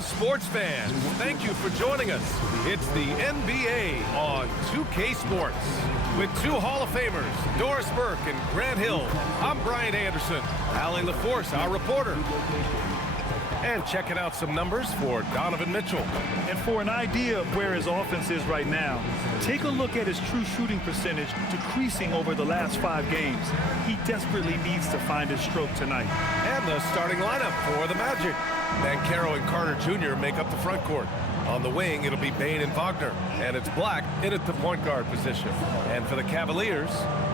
Welcome, sports fans. Thank you for joining us. It's the NBA on 2K Sports. With two Hall of Famers, Doris Burke and Grant Hill, I'm Brian Anderson. Allie LaForce, our reporter. And checking out some numbers for Donovan Mitchell. And for an idea of where his offense is right now, take a look at his true shooting percentage decreasing over the last 5 games. He desperately needs to find his stroke tonight. And the starting lineup for the Magic. Banchero and Carter Jr. make up the front court. On the wing, it'll be Bane and Wagner. And it's Black in at the point guard position. And for the Cavaliers,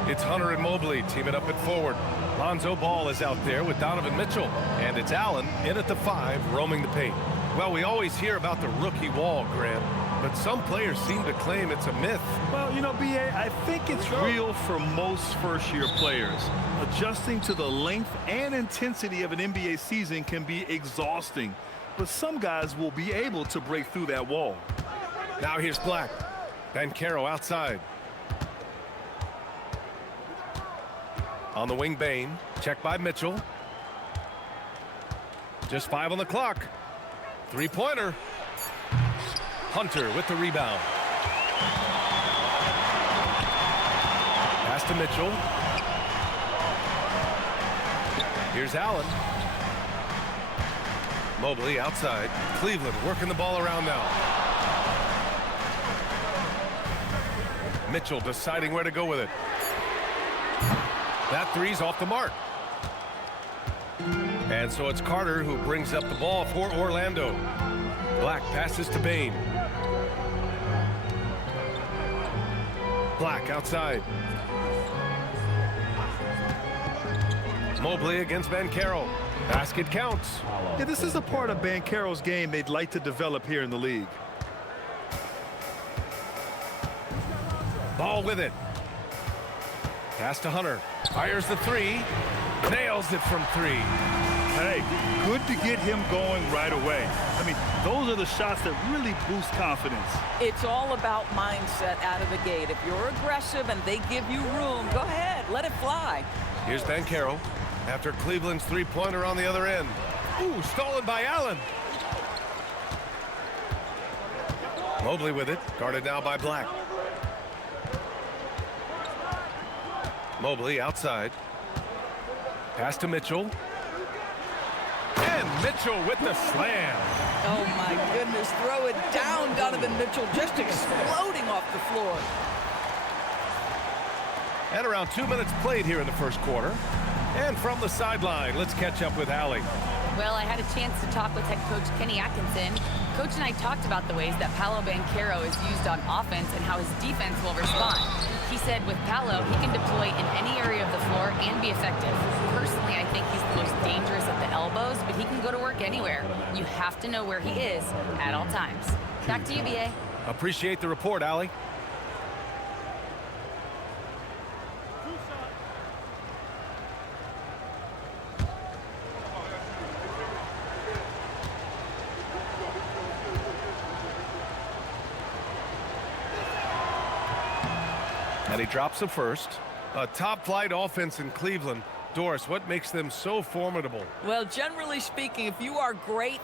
it's Hunter and Mobley teaming up at forward. Lonzo Ball is out there with Donovan Mitchell. And it's Allen in at the 5, roaming the paint. Well, we always hear about the rookie wall, Grant. But some players seem to claim it's a myth. Well, you know, B.A., I think it's real for most first-year players. Adjusting to the length and intensity of an NBA season can be exhausting. But some guys will be able to break through that wall. Now here's Black. Banchero outside. On the wing, Bane. Checked by Mitchell. Just 5 on the clock. Three-pointer. Hunter with the rebound. Pass to Mitchell. Here's Allen. Mobley outside. Cleveland working the ball around now. Mitchell deciding where to go with it. That three's off the mark. And so it's Carter who brings up the ball for Orlando. Black passes to Bane. Black outside. Mobley against Banchero. Basket counts. Yeah, this is a part of Banchero's game they'd like to develop here in the league. Ball with it. Pass to Hunter. Fires the 3. Nails it from 3. Hey, good to get him going right away. I mean, those are the shots that really boost confidence. It's all about mindset out of the gate. If you're aggressive and they give you room, go ahead, let it fly. Here's Banchero after Cleveland's three-pointer on the other end. Ooh, stolen by Allen. Mobley with it, guarded now by Black. Mobley outside. Pass to Mitchell. And Mitchell with the slam. Oh, my goodness. Throw it down, Donovan Mitchell, just exploding off the floor. And around 2 minutes played here in the first quarter. And from the sideline, let's catch up with Allie. Well, I had a chance to talk with head coach Kenny Atkinson. Coach and I talked about the ways that Paolo Banchero is used on offense and how his defense will respond. He said with Paolo, he can deploy in any area of the floor and be effective. Personally, I think he's the most dangerous at the elbows, but he can go to work anywhere. You have to know where he is at all times. Back to you, B.A. Appreciate the report, Allie. And he drops the first. A top-flight offense in Cleveland. Doris, what makes them so formidable? Well, generally speaking, if you are great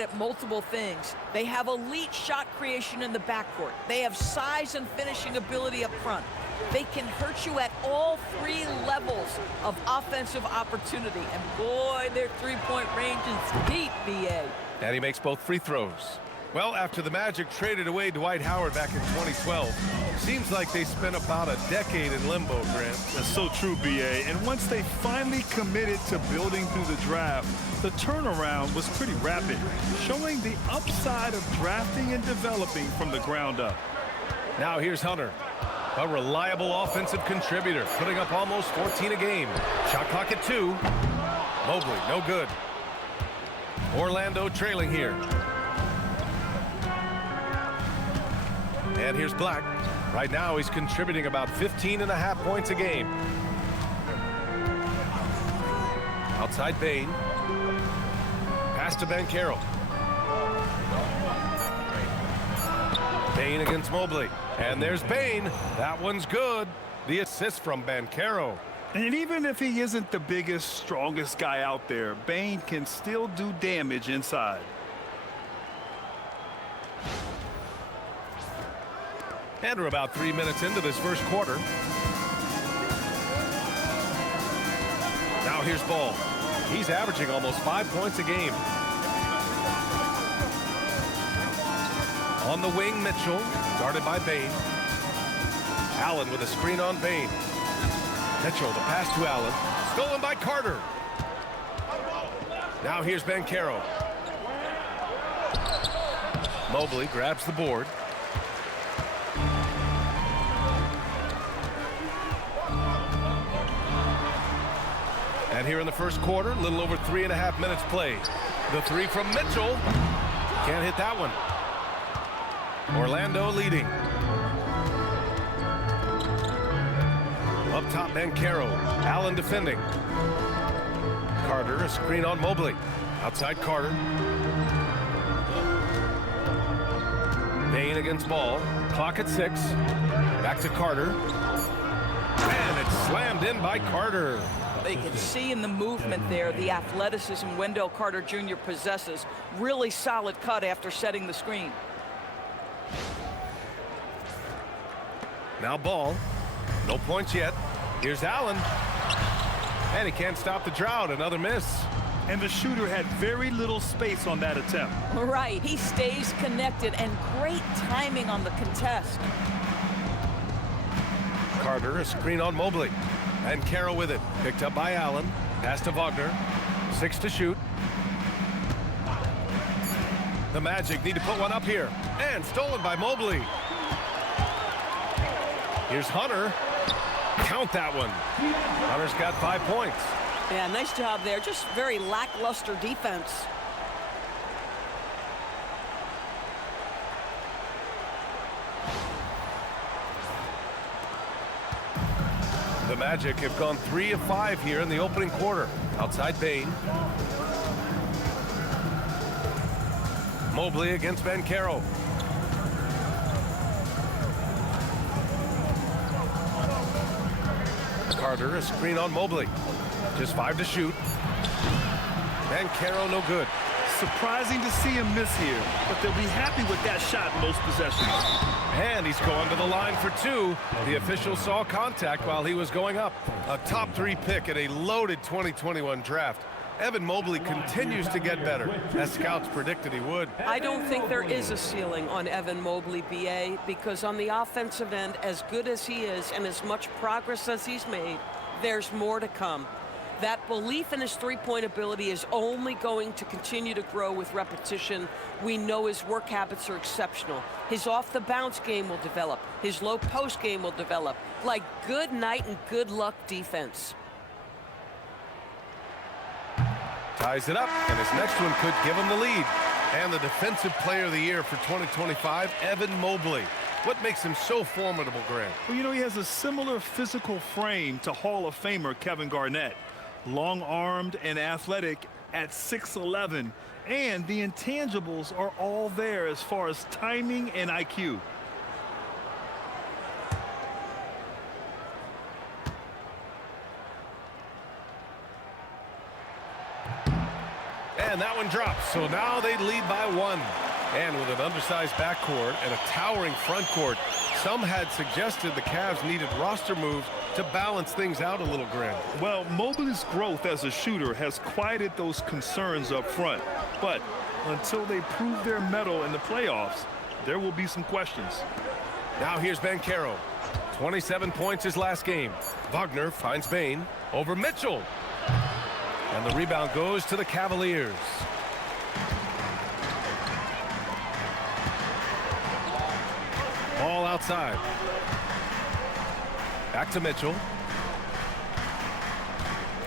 at multiple things. They have elite shot creation in the backcourt. They have size and finishing ability up front. They can hurt you at all 3 levels of offensive opportunity. And boy, their three-point range is deep, B.A. And he makes both free throws. Well, after the Magic traded away Dwight Howard back in 2012, seems like they spent about a decade in limbo, Grant. That's so true, B.A. And once they finally committed to building through the draft, the turnaround was pretty rapid, showing the upside of drafting and developing from the ground up. Now here's Hunter, a reliable offensive contributor, putting up almost 14 a game. Shot clock at 2. Mobley, no good. Orlando trailing here. And here's Black. Right now, he's contributing about 15.5 points a game. Outside Bane. Pass to Banchero. Bane against Mobley. And there's Bane. That one's good. The assist from Banchero. And even if he isn't the biggest, strongest guy out there, Bane can still do damage inside. And we're about 3 minutes into this first quarter. Now here's Ball. He's averaging almost 5 points a game. On the wing, Mitchell, guarded by Bane. Allen with a screen on Bane. Mitchell, the pass to Allen. Stolen by Carter. Now here's Banchero. Mobley grabs the board. And here in the first quarter, a little over 3.5 minutes played. The three from Mitchell. Can't hit that one. Orlando leading. Up top, Banchero. Allen defending. Carter, a screen on Mobley. Outside Carter. Bane against Ball. Clock at 6. Back to Carter. And it's slammed in by Carter. They can see in the movement there the athleticism Wendell Carter Jr. possesses. Really solid cut after setting the screen. Now Ball. No points yet. Here's Allen. And he can't stop the drought. Another miss. And the shooter had very little space on that attempt. Right. He stays connected and great timing on the contest. Carter, a screen on Mobley. And Banchero with it. Picked up by Allen. Pass to Wagner. 6 to shoot. The Magic need to put one up here. And stolen by Mobley. Here's Hunter. Count that one. Hunter's got 5 points. Yeah, nice job there. Just very lackluster defense. The Magic have gone 3 of 5 here in the opening quarter. Outside Bane. Mobley against Banchero. Carter, a screen on Mobley. Just 5 to shoot. Banchero no good. Surprising to see him miss here, but they'll be happy with that shot in most possessions. And he's going to the line for 2. The official saw contact while he was going up. A top 3 pick in a loaded 2021 draft. Evan Mobley continues to get better, as scouts predicted he would. I don't think there is a ceiling on Evan Mobley, BA, because on the offensive end, as good as he is and as much progress as he's made, there's more to come. That belief in his three-point ability is only going to continue to grow with repetition. We know his work habits are exceptional. His off-the-bounce game will develop. His low-post game will develop. Like good night and good luck defense. Ties it up, and his next one could give him the lead. And the Defensive Player of the Year for 2025, Evan Mobley. What makes him so formidable, Grant? Well, you know, he has a similar physical frame to Hall of Famer Kevin Garnett. Long-armed and athletic at 6'11", and the intangibles are all there as far as timing and IQ. And that one drops, so now they lead by 1. And with an undersized backcourt and a towering front court, some had suggested the Cavs needed roster moves to balance things out a little, Grant. Well, Mobley's growth as a shooter has quieted those concerns up front. But until they prove their mettle in the playoffs, there will be some questions. Now here's Banchero. 27 points his last game. Wagner finds Bane over Mitchell. And the rebound goes to the Cavaliers. Ball outside. Back to Mitchell.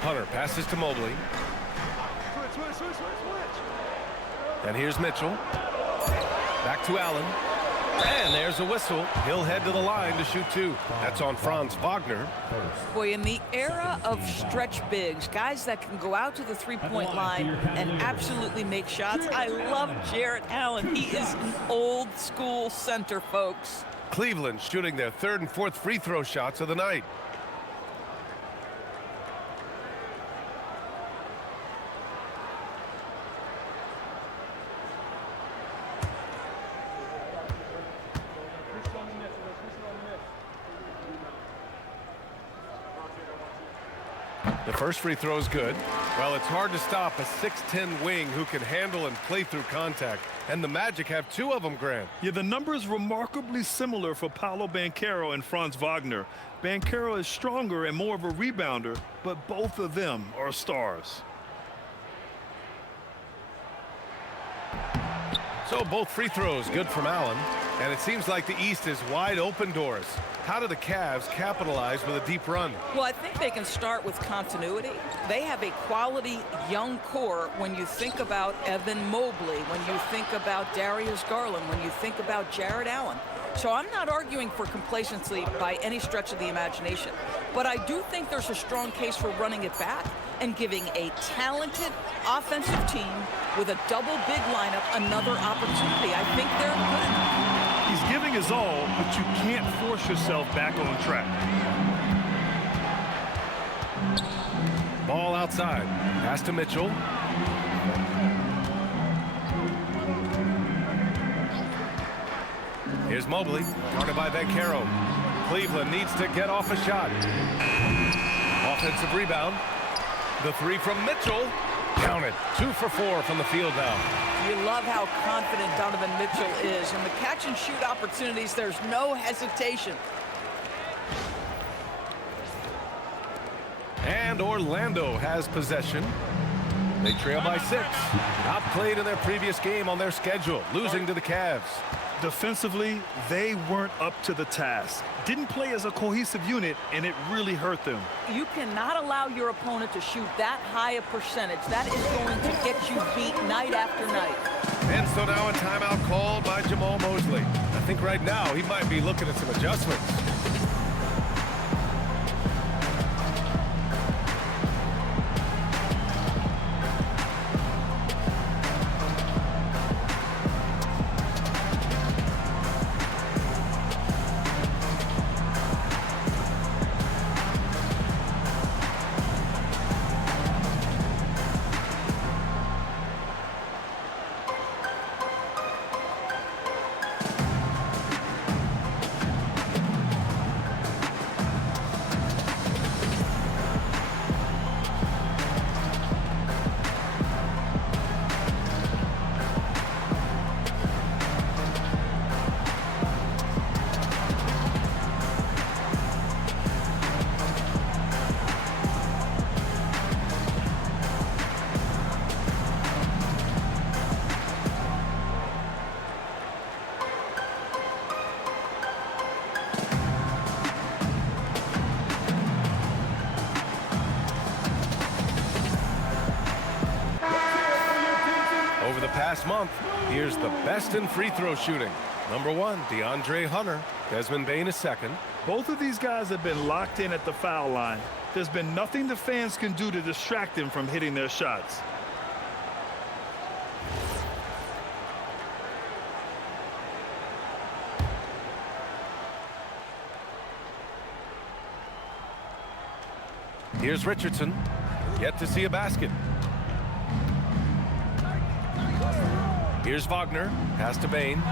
Hunter passes to Mobley. And here's Mitchell. Back to Allen. And there's a whistle. He'll head to the line to shoot 2. That's on Franz Wagner. Boy, in the era of stretch bigs, guys that can go out to the three-point line and absolutely make shots, I love Jarrett Allen. He is an old-school center, folks. Cleveland shooting their 3rd and 4th free throw shots of the night. The first free throw is good. Well, it's hard to stop a 6'10 wing who can handle and play through contact. And the Magic have 2 of them, Grant. Yeah, the numbers remarkably similar for Paolo Banchero and Franz Wagner. Banchero is stronger and more of a rebounder, but both of them are stars. So both free throws good from Allen. And it seems like the East is wide open doors. How do the Cavs capitalize with a deep run? Well, I think they can start with continuity. They have a quality young core when you think about Evan Mobley, when you think about Darius Garland, when you think about Jarrett Allen. So I'm not arguing for complacency by any stretch of the imagination. But I do think there's a strong case for running it back and giving a talented offensive team with a double big lineup another opportunity. I think they're good. He's giving his all, but you can't force yourself back on track. Ball outside. Pass to Mitchell. Here's Mobley, guarded by Banchero. Cleveland needs to get off a shot. Offensive rebound. The 3 from Mitchell. Counted. 2 for 4 from the field now. You love how confident Donovan Mitchell is. In the catch and shoot opportunities, there's no hesitation. And Orlando has possession. They trail by 6. Outplayed in their previous game on their schedule, losing to the Cavs. Defensively, they weren't up to the task. Didn't play as a cohesive unit, and it really hurt them. You cannot allow your opponent to shoot that high a percentage. That is going to get you beat night after night. And so now a timeout called by Jamal Mosley. I think right now he might be looking at some adjustments. Past month, here's the best in free throw shooting. Number 1, DeAndre Hunter. Desmond Bane is second. Both of these guys have been locked in at the foul line. There's been nothing the fans can do to distract them from hitting their shots. Here's Richardson. Yet to see a basket. Here's Wagner. Pass to Bane.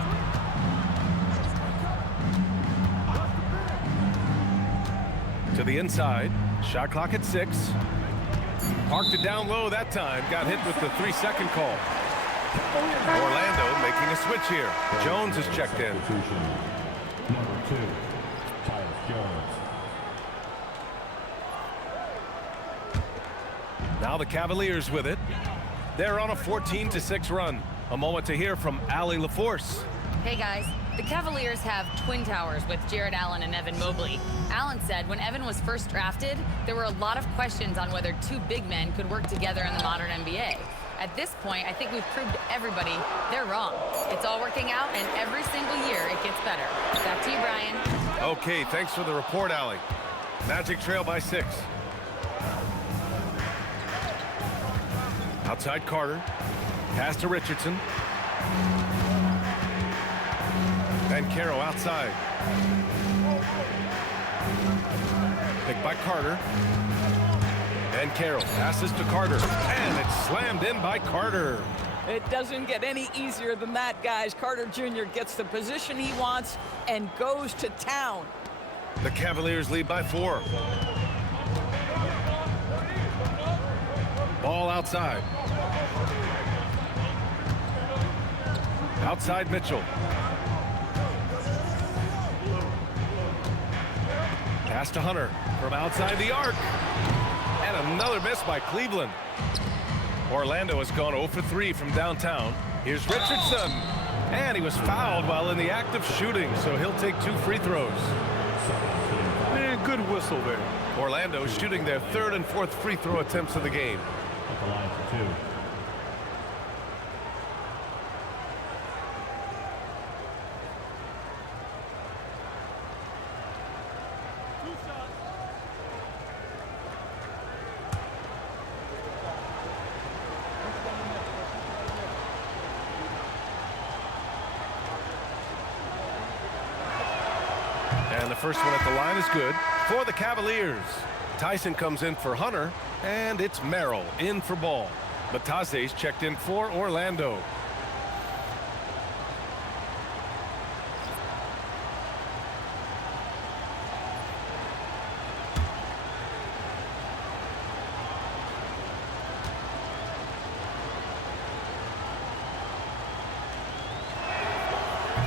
To the inside. Shot clock at 6. Parked it down low that time. Got hit with the 3-second call. Orlando making a switch here. Jones is checked in. Number 2, Jones. Now the Cavaliers with it. They're on a 14-6 run. A moment to hear from Allie LaForce. Hey guys, the Cavaliers have twin towers with Jarrett Allen and Evan Mobley. Allen said when Evan was first drafted, there were a lot of questions on whether 2 big men could work together in the modern NBA. At this point, I think we've proved to everybody they're wrong. It's all working out, and every single year it gets better. Back to you, Brian. Okay, thanks for the report, Allie. Magic trail by 6. Outside Carter. Pass to Richardson. Banchero outside. Picked by Carter. Banchero passes to Carter. And it's slammed in by Carter. It doesn't get any easier than that, guys. Carter Jr. gets the position he wants and goes to town. The Cavaliers lead by 4. Ball outside. Outside Mitchell. Pass to Hunter from outside the arc. And another miss by Cleveland. Orlando has gone 0 for 3 from downtown. Here's Richardson. And he was fouled while in the act of shooting, so he'll take 2 free throws. Man, good whistle there. Orlando shooting their 3rd and 4th free throw attempts of the game. At the line for 2. And the first one at the line is good for the Cavaliers. Tyson comes in for Hunter, and it's Merrill in for Ball. Batase's checked in for Orlando.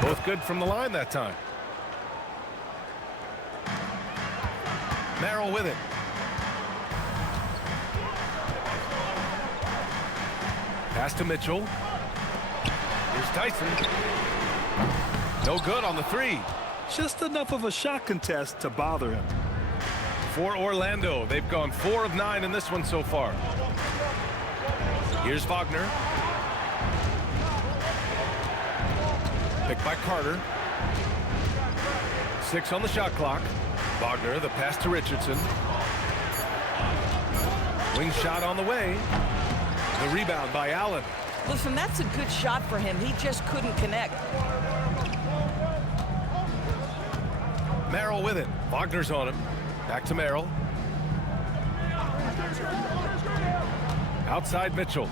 Both good from the line that time. Merrill with it. Pass to Mitchell. Here's Tyson. No good on the 3. Just enough of a shot contest to bother him. For Orlando, they've gone 4 of 9 in this one so far. Here's Wagner. Picked by Carter. 6 on the shot clock. Wagner, the pass to Richardson. Wing shot on the way. The rebound by Allen. Listen, that's a good shot for him. He just couldn't connect. Merrill with it. Wagner's on him. Back to Merrill. Outside Mitchell.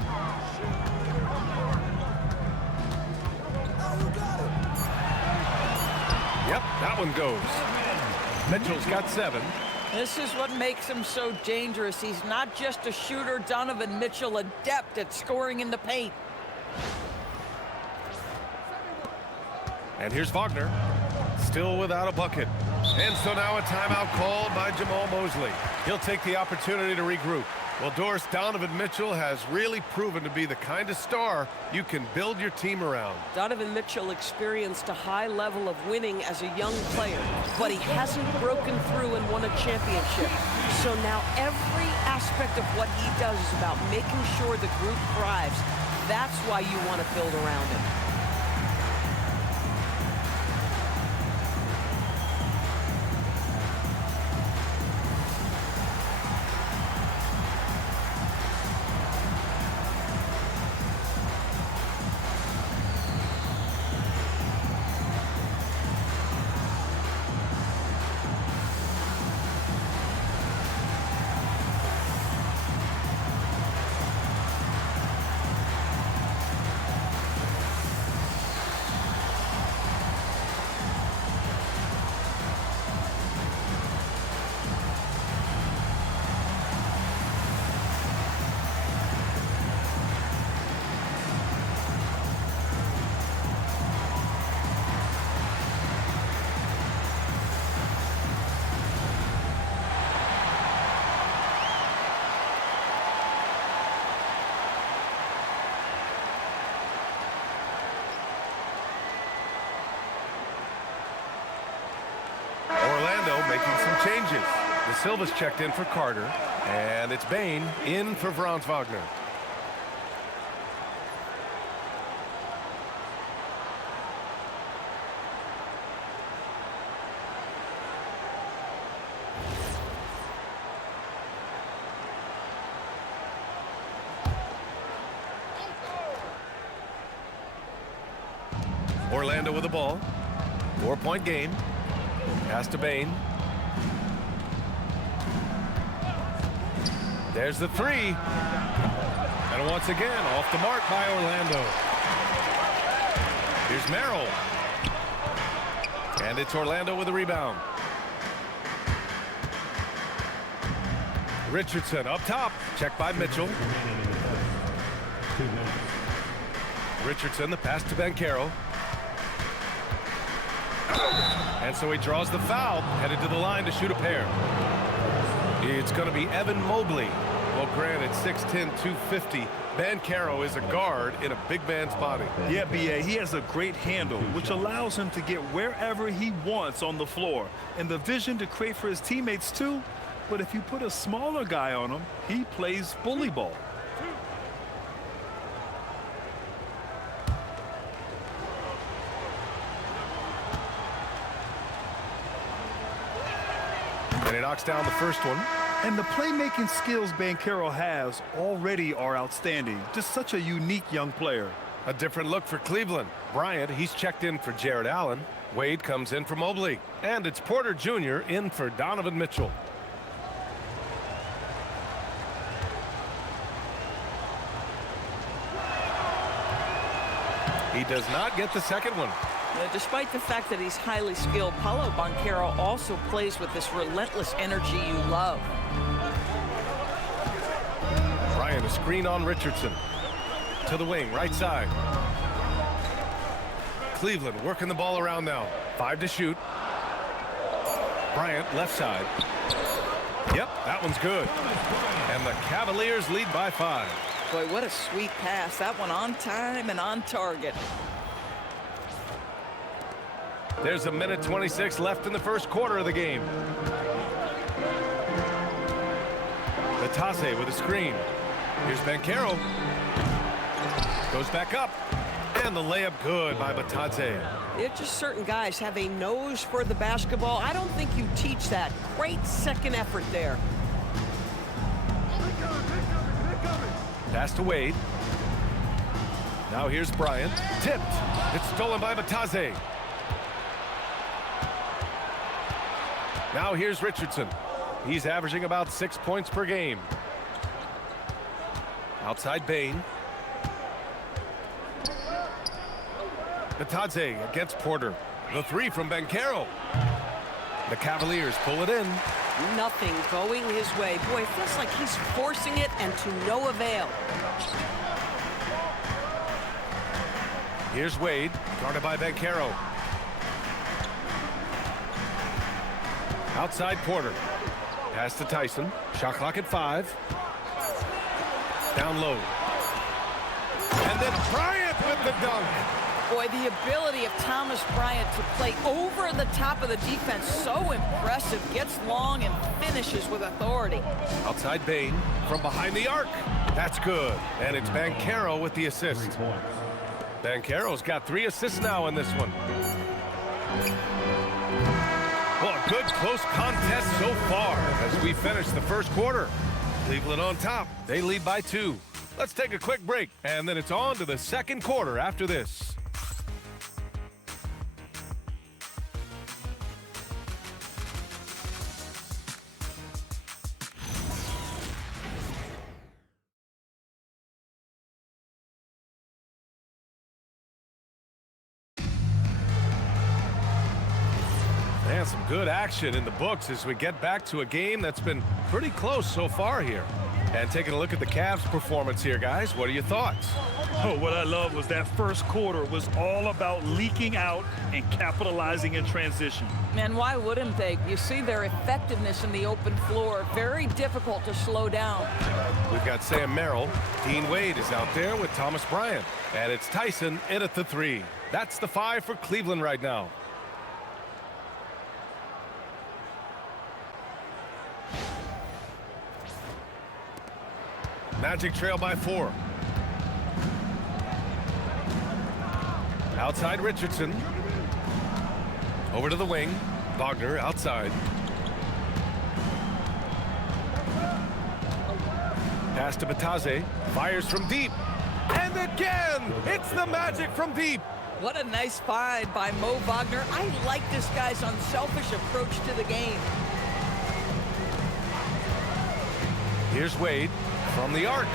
Yep, that one goes. Mitchell's got 7. This is what makes him so dangerous. He's not just a shooter. Donovan Mitchell, adept at scoring in the paint. And here's Wagner, still without a bucket. And so now a timeout called by Jamal Mosley. He'll take the opportunity to regroup. Well, Doris, Donovan Mitchell has really proven to be the kind of star you can build your team around. Donovan Mitchell experienced a high level of winning as a young player, but he hasn't broken through and won a championship. So now every aspect of what he does is about making sure the group thrives. That's why you want to build around him. Making some changes. De Silva's checked in for Carter, and it's Bane in for Franz Wagner. Orlando with the ball. 4-point game. Pass to Bane. There's the 3. And once again, off the mark by Orlando. Here's Merrill. And it's Orlando with a rebound. Richardson up top. Checked by Mitchell. 2 minutes. Richardson, the pass to Banchero. And so he draws the foul, headed to the line to shoot a pair. It's going to be Evan Mobley. Well, granted, 6'10", 250. Banchero is a guard in a big man's body. Yeah, B.A., he has a great handle, which allows him to get wherever he wants on the floor. And the vision to create for his teammates, too. But if you put a smaller guy on him, he plays bully ball. And he knocks down the first one. And the playmaking skills Banchero has already are outstanding. Just such a unique young player. A different look for Cleveland. Bryant, he's checked in for Jarrett Allen. Wade comes in for Mobley. And it's Porter Jr. in for Donovan Mitchell. He does not get the second one. Despite the fact that he's highly skilled, Paolo Banchero also plays with this relentless energy you love. Bryant, a screen on Richardson. To the wing, right side. Cleveland working the ball around now. 5 to shoot. Bryant, left side. Yep, that one's good. And the Cavaliers lead by 5. Boy, what a sweet pass. That one on time and on target. There's 1:26 left in the first quarter of the game. Batase with a screen. Here's Banchero. Goes back up. And the layup good by Batase. It's just certain guys have a nose for the basketball. I don't think you teach that. Great second effort there. Pass to Wade. Now here's Bryant. Tipped. It's stolen by Batase. Now here's Richardson. He's averaging about 6 points per game. Outside Bane. Batase against Porter. The 3 from Banchero. The Cavaliers pull it in. Nothing going his way. Boy, it feels like he's forcing it and to no avail. Here's Wade, guarded by Banchero. Outside Porter. Pass to Tyson. Shot clock at 5. Down low. And then Bryant with the dunk. Boy, the ability of Thomas Bryant to play over the top of the defense, so impressive. Gets long and finishes with authority. Outside Bane from behind the arc. That's good. And it's Banchero with the assist. 3 points. Banchero's got 3 assists now in this one. Well, a good close contest so far as we finish the first quarter. Cleveland on top. They lead by 2. Let's take a quick break, and then it's on to the second quarter after this. And some good action in the books as we get back to a game that's been pretty close so far here. And taking a look at the Cavs' performance here, guys, what are your thoughts? Oh, what I love was that first quarter was all about leaking out and capitalizing in transition. And why wouldn't they? You see their effectiveness in the open floor. Very difficult to slow down. We've got Sam Merrill. Dean Wade is out there with Thomas Bryant. And it's Tyson in at the 3. That's the 5 for Cleveland right now. Magic trail by 4. Outside Richardson. Over to the wing. Wagner outside. Pass to Batase. Fires from deep. And again, it's the Magic from deep. What a nice find by Mo Wagner. I like this guy's unselfish approach to the game. Here's Wade from the arc.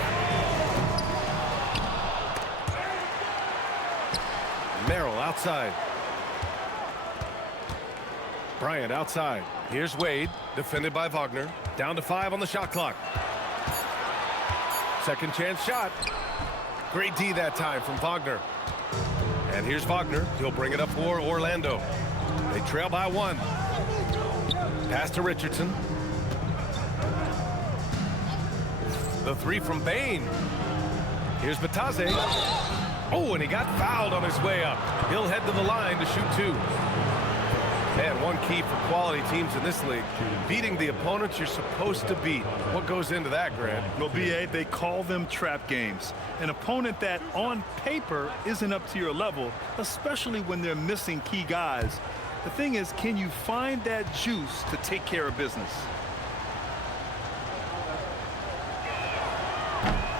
Merrill outside. Bryant outside. Here's Wade, defended by Wagner. Down to 5 on the shot clock. Second chance shot. Great D that time from Wagner. And here's Wagner. He'll bring it up for Orlando. They trail by 1. Pass to Richardson. The 3 from Bane. Here's Batase. Oh, and he got fouled on his way up. He'll head to the line to shoot 2. And one key for quality teams in this league, beating the opponents you're supposed to beat. What goes into that, Grant? Well, BA, they call them trap games. An opponent that on paper isn't up to your level, especially when they're missing key guys. The thing is, can you find that juice to take care of business?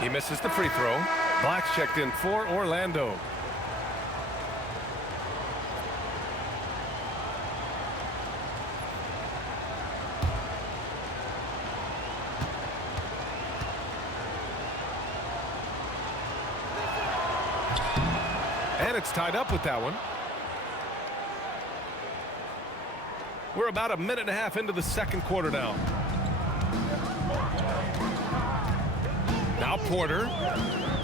He misses the free throw. Black's checked in for Orlando. And it's tied up with that one. We're about a minute and a half into the second quarter now. Now Porter.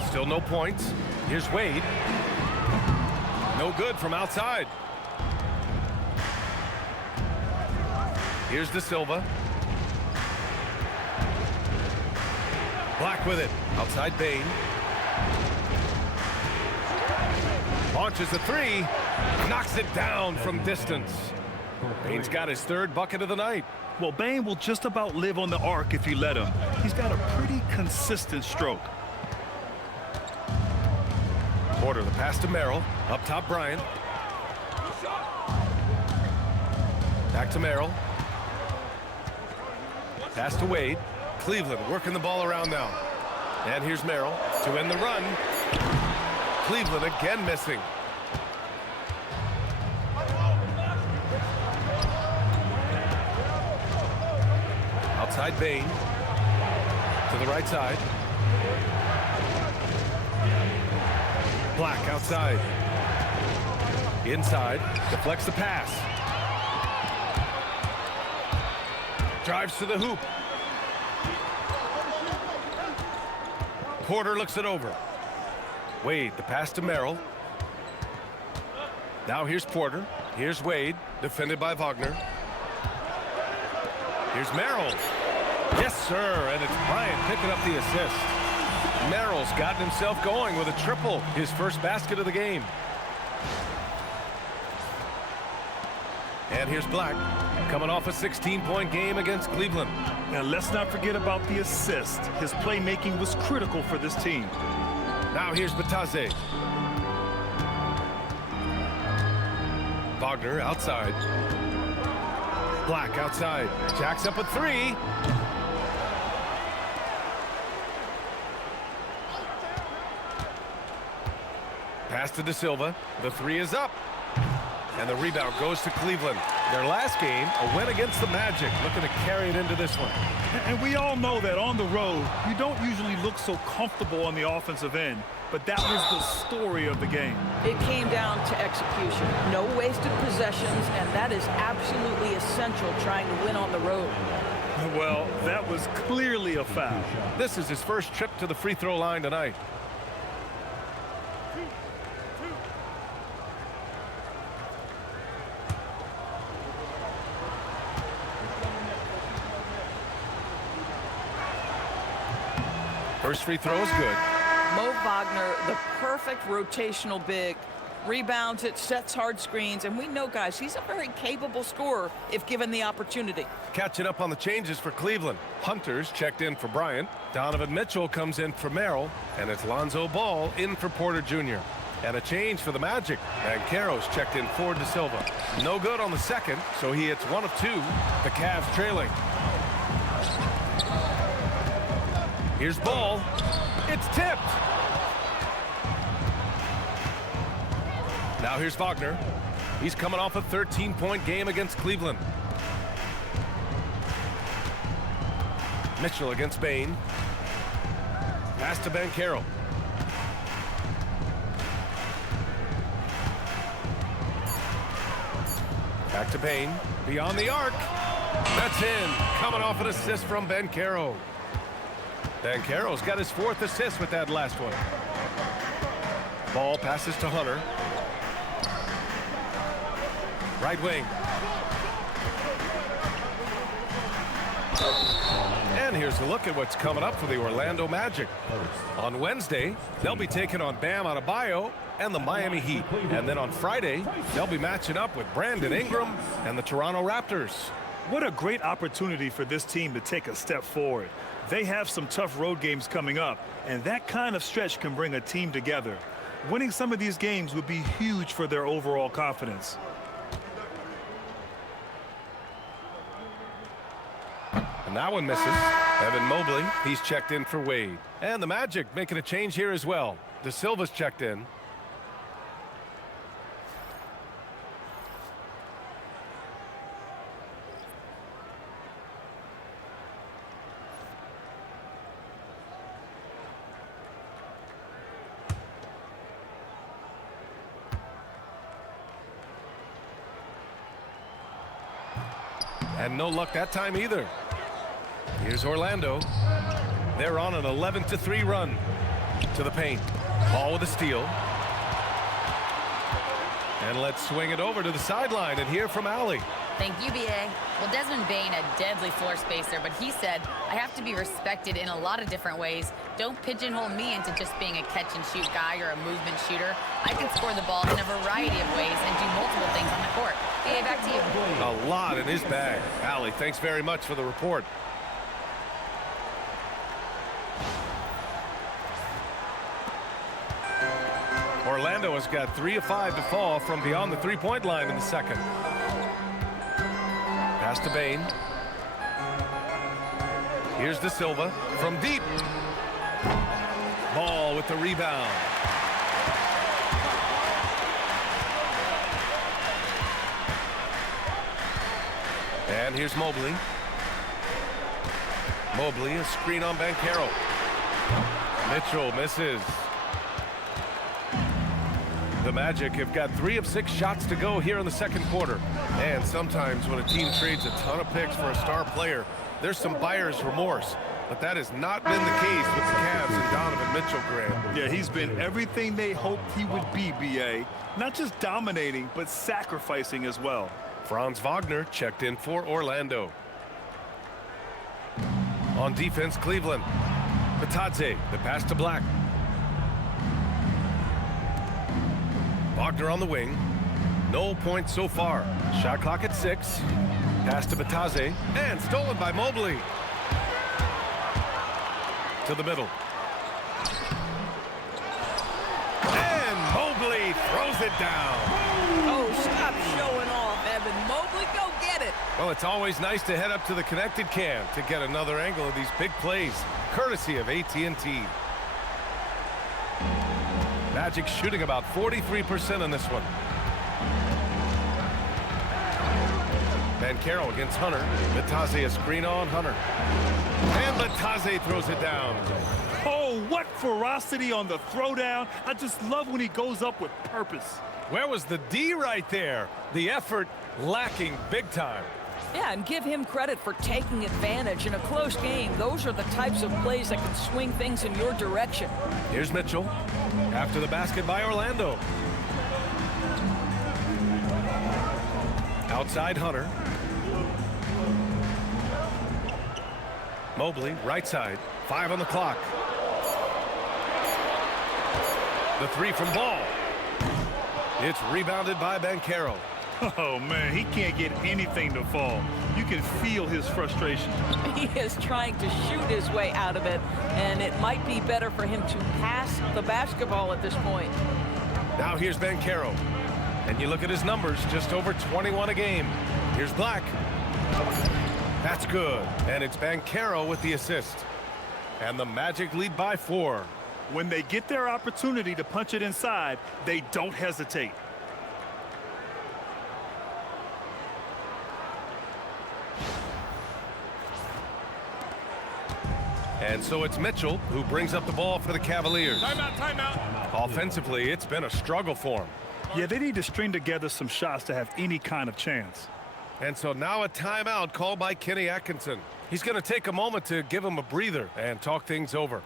Still no points. Here's Wade. No good from outside. Here's De Silva. Black with it. Outside Bane. Launches the 3. Knocks it down from distance. Bane's got his 3rd bucket of the night. Well, Bane will just about live on the arc if you let him. He's got a pretty consistent stroke. Porter, the pass to Merrill. Up top, Bryant. Back to Merrill. Pass to Wade. Cleveland working the ball around now. And here's Merrill to end the run. Cleveland again missing. Outside Bane. To the right side. Black outside. Inside. Deflects the pass. Drives to the hoop. Porter looks it over. Wade, the pass to Merrill. Now here's Porter. Here's Wade, defended by Wagner. Here's Merrill. Yes, sir, and it's Bryant picking up the assist. Merrill's gotten himself going with a triple, his first basket of the game. And here's Black, coming off a 16-point game against Cleveland. Now, let's not forget about the assist. His playmaking was critical for this team. Now here's Batase. Wagner outside. Black outside. Jacks up a 3. Pass to De Silva. The 3 is up. And the rebound goes to Cleveland. Their last game, a win against the Magic, looking to carry it into this one. And we all know that on the road, you don't usually look so comfortable on the offensive end. But that was the story of the game. It came down to execution. No wasted possessions, and that is absolutely essential trying to win on the road. Well, that was clearly a foul. This is his first trip to the free throw line tonight. First free throw is good. Mo Wagner, the perfect rotational big. Rebounds it, sets hard screens, and we know, guys, he's a very capable scorer if given the opportunity. Catching up on the changes for Cleveland. Hunter's checked in for Bryant. Donovan Mitchell comes in for Merrill, and it's Lonzo Ball in for Porter Jr. And a change for the Magic. Banchero's checked in for De Silva. No good on the second, so he hits 1 of 2. The Cavs trailing. Here's Ball. It's tipped. Now here's Wagner. He's coming off a 13-point game against Cleveland. Mitchell against Bane. Pass to Banchero. Back to Bane. Beyond the arc. That's in. Coming off an assist from Banchero. Banchero's got his 4th assist with that last one. Ball passes to Hunter. Right wing. And here's a look at what's coming up for the Orlando Magic. On Wednesday, they'll be taking on Bam Adebayo and the Miami Heat. And then on Friday, they'll be matching up with Brandon Ingram and the Toronto Raptors. What a great opportunity for this team to take a step forward. They have some tough road games coming up, and that kind of stretch can bring a team together. Winning some of these games would be huge for their overall confidence. And that one misses. Evan Mobley, he's checked in for Wade. And the Magic making a change here as well. De Silva's checked in. And no luck that time either. Here's Orlando. They're on an 11-3 run. To the paint. Ball with a steal. And let's swing it over to the sideline and hear from Allie. Thank you, BA. Well, Desmond Bane, a deadly floor spacer, but he said, I have to be respected in a lot of different ways. Don't pigeonhole me into just being a catch-and-shoot guy or a movement shooter. I can score the ball in a variety of ways and do multiple things on the court. BA, back to you. A lot in his bag. Allie, thanks very much for the report. Orlando has got 3 of 5 to fall from beyond the three-point line in the second. Pass to Bane. Here's De Silva from deep. Ball with the rebound. And here's Mobley. Mobley, a screen on Banchero. Mitchell misses. The Magic have got 3 of 6 shots to go here in the second quarter. And sometimes when a team trades a ton of picks for a star player, there's some buyer's remorse. But that has not been the case with the Cavs and Donovan Mitchell, Graham. Yeah, he's been everything they hoped he would be, BA. Not just dominating, but sacrificing as well. Franz Wagner checked in for Orlando. On defense, Cleveland. Batadze, the pass to Black. Wagner on the wing. No points so far. Shot clock at 6. Pass to Batadze. And stolen by Mobley. To the middle. And Mobley throws it down. Oh, stop showing off, Evan Mobley. Go get it. Well, it's always nice to head up to the connected cam to get another angle of these big plays, courtesy of AT&T. Magic shooting about 43% on this one. Banchero against Hunter. Batadze a screen on Hunter. And Batadze throws it down. Oh, what ferocity on the throwdown. I just love when he goes up with purpose. Where was the D right there? The effort lacking big time. Yeah, and give him credit for taking advantage in a close game. Those are the types of plays that can swing things in your direction. Here's Mitchell. After the basket by Orlando. Outside Hunter. Mobley, right side. 5 on the clock. The 3 from Ball. It's rebounded by Banchero. Oh, man, he can't get anything to fall. You can feel his frustration. He is trying to shoot his way out of it, and it might be better for him to pass the basketball at this point. Now here's Banchero. And you look at his numbers, just over 21 a game. Here's Black. That's good. And it's Banchero with the assist. And the Magic lead by 4. When they get their opportunity to punch it inside, they don't hesitate. And so it's Mitchell who brings up the ball for the Cavaliers. Timeout. Offensively, it's been a struggle for him. Yeah, they need to string together some shots to have any kind of chance. And so now a timeout called by Kenny Atkinson. He's going to take a moment to give him a breather and talk things over.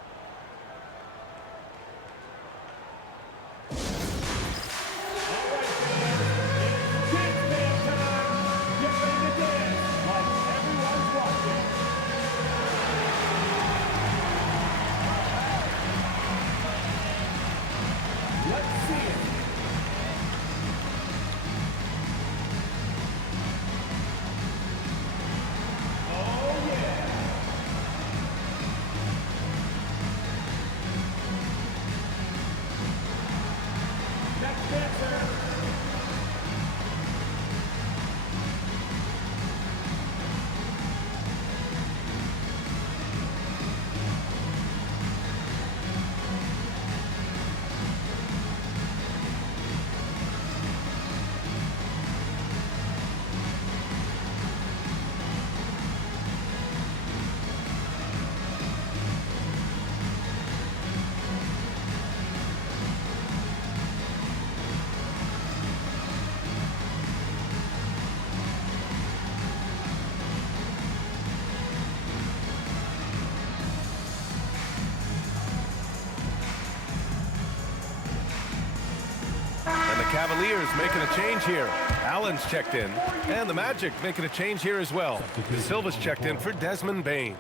Cavaliers making a change here. Allen's checked in, and the Magic making a change here as well. Silva's checked in for Desmond Bane.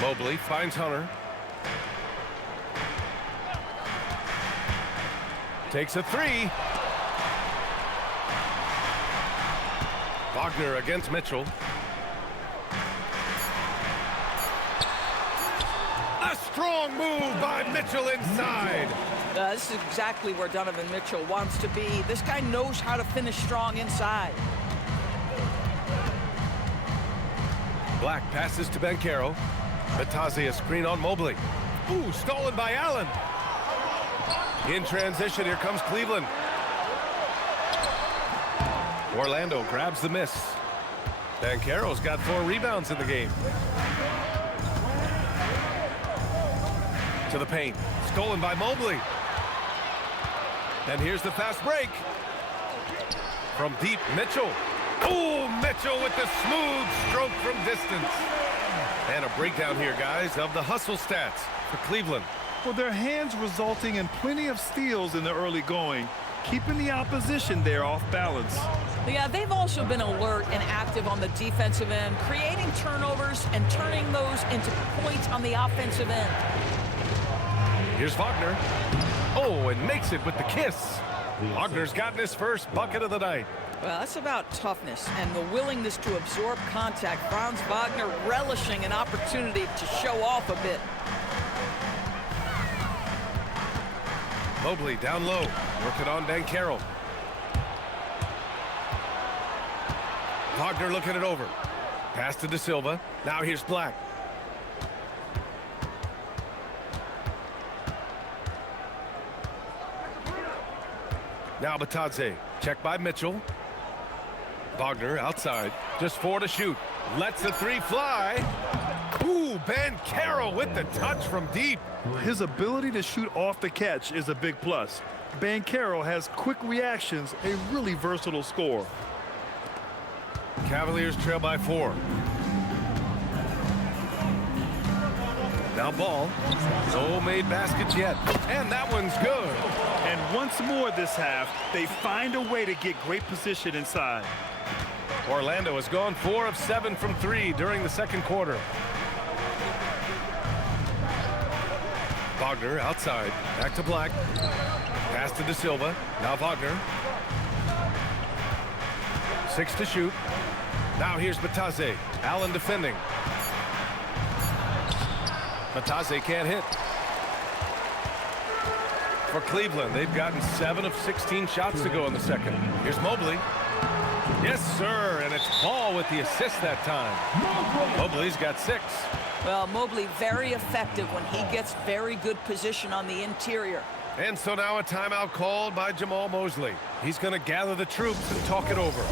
Mobley finds Hunter. Takes a three. Wagner against Mitchell. A strong move by Mitchell inside. This is exactly where Donovan Mitchell wants to be. This guy knows how to finish strong inside. Black passes to Banchero. Batazzi a screen on Mobley. Ooh, stolen by Allen. In transition, here comes Cleveland. Orlando grabs the miss. Banchero's got 4 rebounds in the game. To the paint. Stolen by Mobley. And here's the fast break. From deep, Mitchell. Oh, Mitchell with the smooth stroke from distance. And a breakdown here, guys, of the hustle stats for Cleveland. Well, their hands resulting in plenty of steals in the early going, keeping the opposition there off balance. Yeah, they've also been alert and active on the defensive end, creating turnovers and turning those into points on the offensive end. Here's Wagner. Oh, and makes it with the kiss. Wagner's gotten his first bucket of the night. Well, that's about toughness and the willingness to absorb contact. Franz Wagner relishing an opportunity to show off a bit. Mobley down low, working on Banchero. Wagner looking it over. Pass to De Silva. Now here's Black. Now Batazzi, checked by Mitchell. Wagner outside, just 4 to shoot. Lets the 3 fly. Ooh, Banchero with the touch from deep. His ability to shoot off the catch is a big plus. Banchero has quick reactions, a really versatile scorer. Cavaliers trail by 4. Now ball. No made baskets yet. And that one's good. And once more this half, they find a way to get great position inside. Orlando has gone 4 of 7 from 3 during the second quarter. Wagner outside. Back to Black. Pass to De Silva. Now Wagner. 6 to shoot. Now here's Batazzi. Allen defending. Batazzi can't hit. For Cleveland, they've gotten 7 of 16 shots to go in the second. Here's Mobley. Yes, sir, and it's Paul with the assist that time. Mobley's got 6. Well, Mobley very effective when he gets very good position on the interior. And so now a timeout called by Jamal Mosley. He's going to gather the troops and talk it over.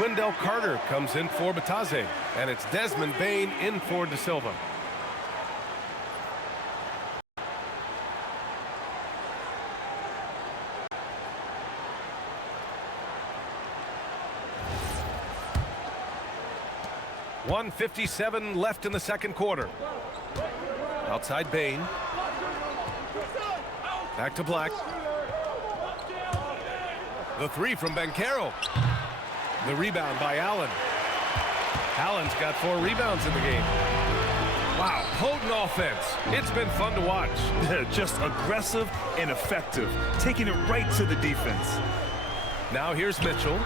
Wendell Carter comes in for Batase, and it's Desmond Bane in for De Silva. .157 left in the second quarter. Outside Bane. Back to Black. The three from Banchero. The rebound by Allen. Allen's got 4 rebounds in the game. Wow, potent offense. It's been fun to watch. Just aggressive and effective, taking it right to the defense. Now here's Mitchell.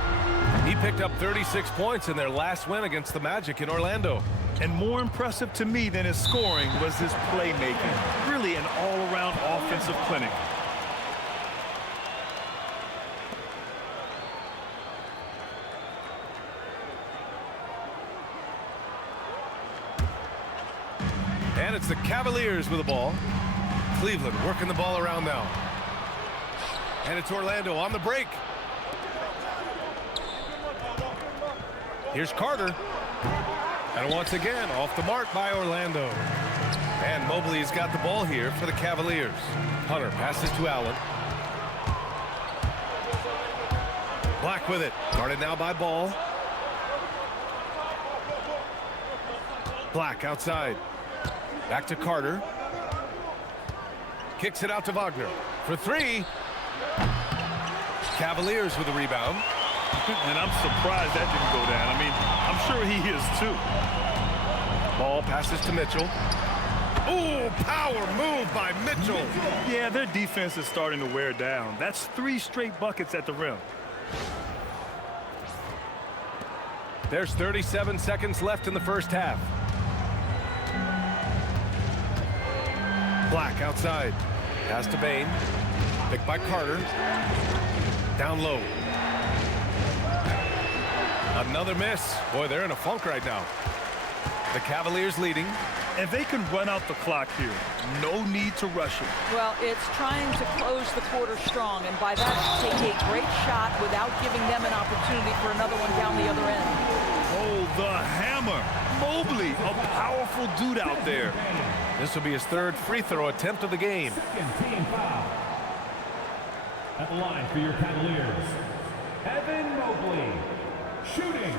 He picked up 36 points in their last win against the Magic in Orlando. And more impressive to me than his scoring was his playmaking. Really an all-around offensive clinic. And it's the Cavaliers with the ball. Cleveland working the ball around now. And it's Orlando on the break. Here's Carter. And once again, off the mark by Orlando. And Mobley's got the ball here for the Cavaliers. Hunter passes to Allen. Black with it. Guarded now by Ball. Black outside. Back to Carter. Kicks it out to Wagner for 3. Cavaliers with the rebound. And I'm surprised that didn't go down. I mean, I'm sure he is too. Ball passes to Mitchell. Ooh, power move by Mitchell. Yeah, their defense is starting to wear down. That's 3 straight buckets at the rim. There's 37 seconds left in the first half. Black outside. Pass to Bane. Picked by Carter. Down low. Another miss. Boy, they're in a funk right now. The Cavaliers leading. And they can run out the clock here. No need to rush it. Well, it's trying to close the quarter strong, and by that, take a great shot without giving them an opportunity for another one down the other end. Oh, the hammer. Mobley, a powerful dude out there. This will be his 3rd free throw attempt of the game. Second team foul. At the line for your Cavaliers, Evan Mobley. Shooting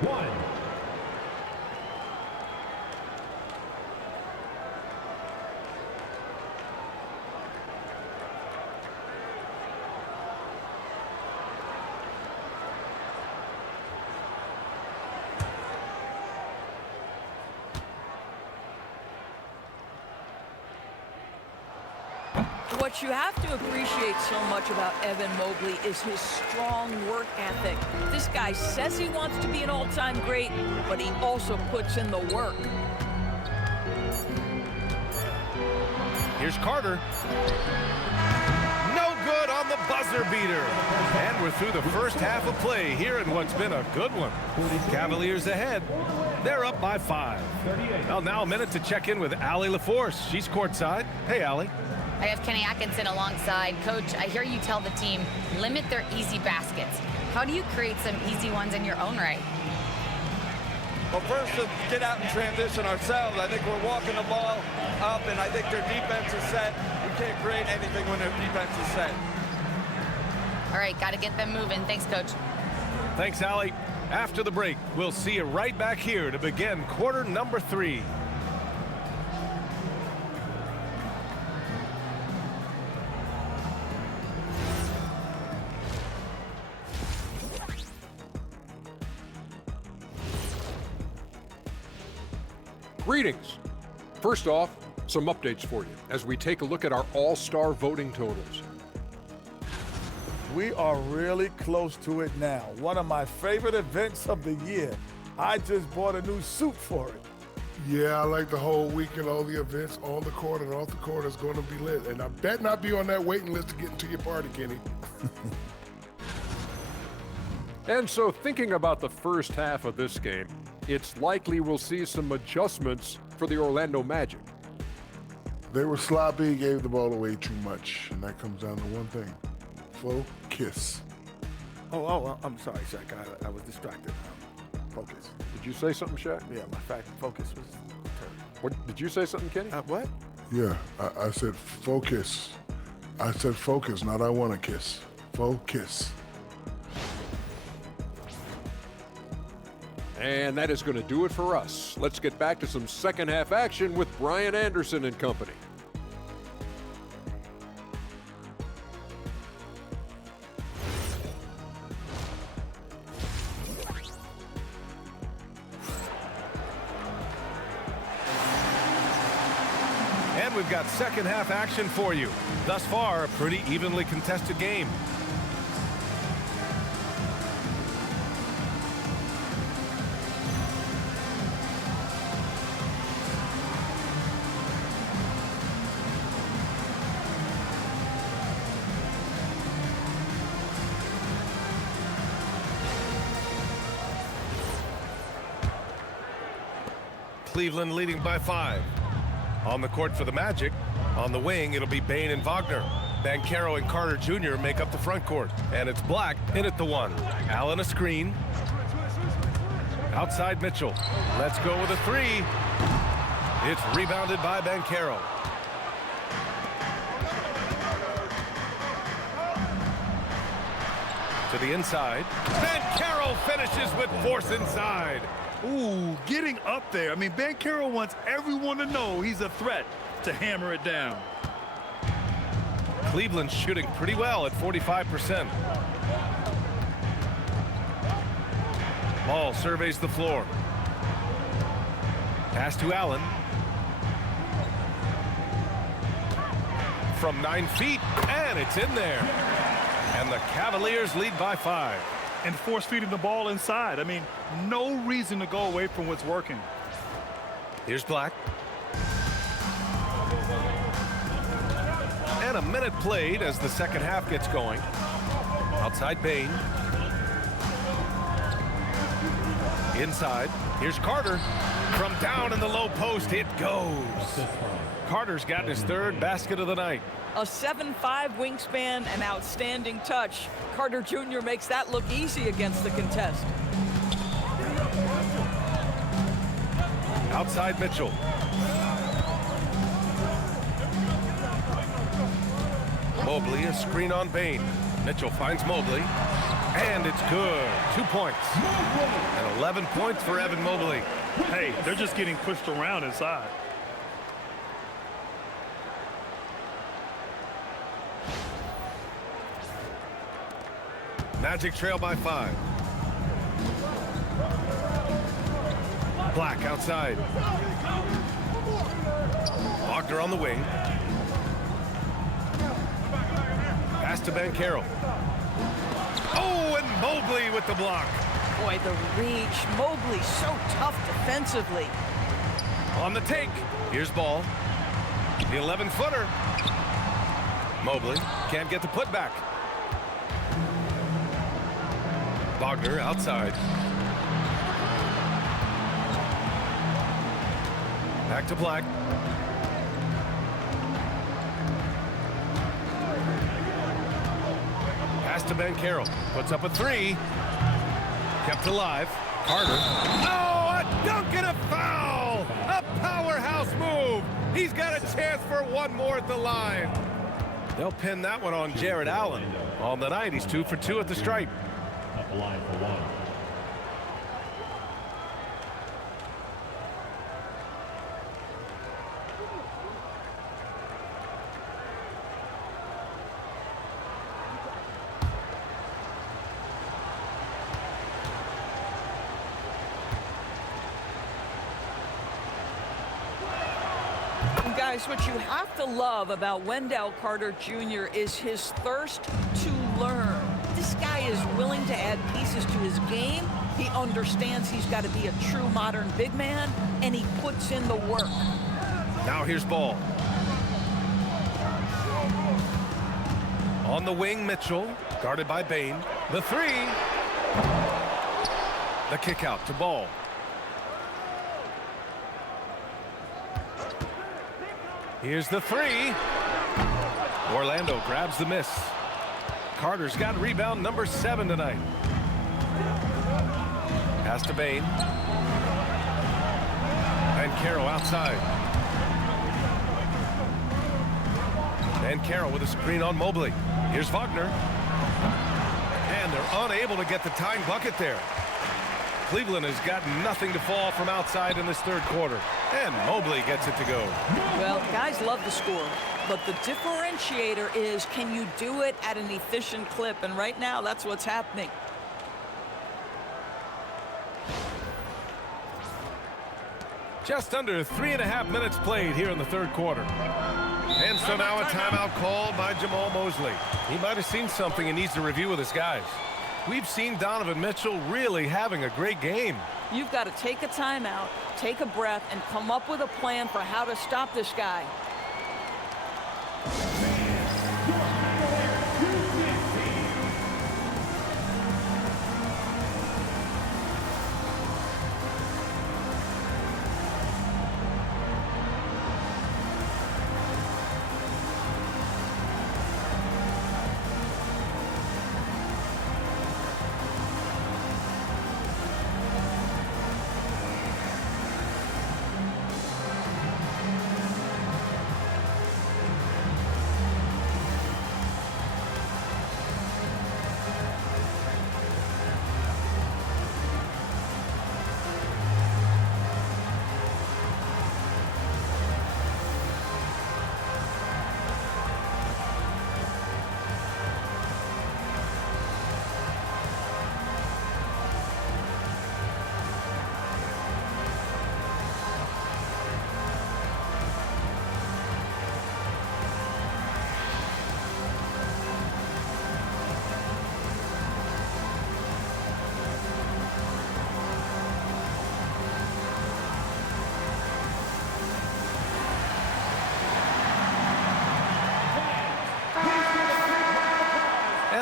1. What you have to appreciate so much about Evan Mobley is his strong work ethic. This guy says he wants to be an all-time great, but he also puts in the work. Here's Carter. No good on the buzzer. buzzer beater. And we're through the first half of play here in what's been a good one. Cavaliers ahead. They're up by 5. Well, now a minute to check in with Allie LaForce. She's courtside. Hey, Allie. I have Kenny Atkinson alongside. Coach, I hear you tell the team, limit their easy baskets. How do you create some easy ones in your own right? Well, first, to get out and transition ourselves. I think we're walking the ball up, and I think their defense is set. We can't create anything when their defense is set. All right, got to get them moving. Thanks, Coach. Thanks, Allie. After the break, we'll see you right back here to begin quarter number 3. Greetings. First off, some updates for you as we take a look at our all-star voting totals. We are really close to it now. One of my favorite events of the year. I just bought a new suit for it. Yeah, I like the whole weekend, all the events on the court and off the court is going to be lit. And I bet not be on that waiting list to get into your party, Kenny. And so thinking about the first half of this game, it's likely we'll see some adjustments for the Orlando Magic. They were sloppy, gave the ball away too much. And that comes down to one thing. Focus. Oh, I'm sorry, Shaq. I was distracted. Focus. Did you say something, Shaq? Yeah, my focus was terrible. What, did you say something, Kenny? What? Yeah, I said focus. I said focus, not I want to kiss. Focus. And that is going to do it for us. Let's get back to some second half action with Brian Anderson and company. And we've got second half action for you. Thus far, a pretty evenly contested game. Cleveland leading by 5. On the court for the Magic. On the wing, it'll be Bane and Wagner. Banchero and Carter Jr. make up the front court. And it's Black in at the 1. Allen a screen. Outside Mitchell. Let's go with a 3. It's rebounded by Banchero. To the inside. Banchero finishes with force inside. Ooh, getting up there. I mean, Banchero wants everyone to know he's a threat to hammer it down. Cleveland's shooting pretty well at 45%. Ball surveys the floor. Pass to Allen. From 9 feet, and it's in there. And the Cavaliers lead by 5. And force feeding the ball inside. I mean, no reason to go away from what's working. Here's Black. And a minute played as the second half gets going. Outside Bane. Inside. Here's Carter. From down in the low post, it goes. Carter's gotten his 3rd basket of the night. A 7'5" wingspan, an outstanding touch. Carter Jr. makes that look easy against the contest. Outside Mitchell. Mobley, a screen on Bane. Mitchell finds Mobley. And it's good. 2 points. And 11 points for Evan Mobley. Hey, they're just getting pushed around inside. Magic trail by 5. Black outside. Wagner on the wing. Pass to Banchero. Oh, and Mobley with the block. Boy, the reach. Mobley so tough defensively. On the take. Here's ball. The 11-footer. Mobley can't get the putback. Wagner outside. Back to Black. Pass to Banchero. Puts up a three. Kept alive. Carter. Oh, a dunk and a foul! A powerhouse move. He's got a chance for one more at the line. They'll pin that one on Jarrett Allen. On the night, he's 2 for 2 at the stripe. At the line for one. Guys, what you have to love about Wendell Carter Jr. is his thirst to learn. This guy is willing to add pieces to his game. He understands he's got to be a true modern big man, and he puts in the work. Now here's Ball. On the wing, Mitchell, guarded by Bane. The three. The kick out to Ball. Here's the three. Orlando grabs the miss. Carter's got rebound number 7 tonight. Pass to Bane. Banchero outside. Banchero with a screen on Mobley. Here's Wagner. And they're unable to get the tying bucket there. Cleveland has got nothing to fall from outside in this third quarter. And Mobley gets it to go. Well, guys love to score, but the differentiator is, can you do it at an efficient clip? And right now, that's what's happening. Just under 3.5 minutes played here in the third quarter. And so now a timeout called by Jamal Mosley. He might have seen something and needs to review with his guys. We've seen Donovan Mitchell really having a great game. You've got to take a timeout, take a breath, and come up with a plan for how to stop this guy.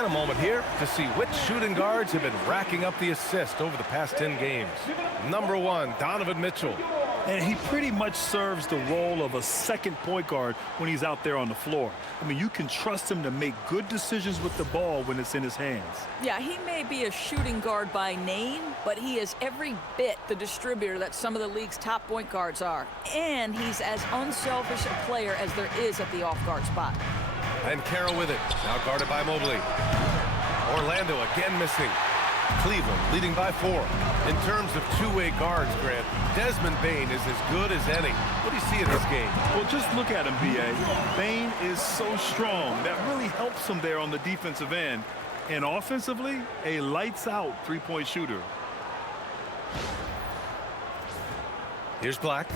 A moment here to see which shooting guards have been racking up the assist over the past 10 games. Number 1, Donovan Mitchell. And he pretty much serves the role of a second point guard when he's out there on the floor. I mean, you can trust him to make good decisions with the ball when it's in his hands. Yeah, he may be a shooting guard by name, but he is every bit the distributor that some of the league's top point guards are. And he's as unselfish a player as there is at the off-guard spot. Banchero with it, now guarded by Mobley. Orlando again missing. Cleveland leading by 4. In terms of two-way guards, Grant, Desmond Bane is as good as any. What do you see in this game? Well, just look at him, B.A. Bane is so strong. That really helps him there on the defensive end. And offensively, a lights-out three-point shooter. Here's Black.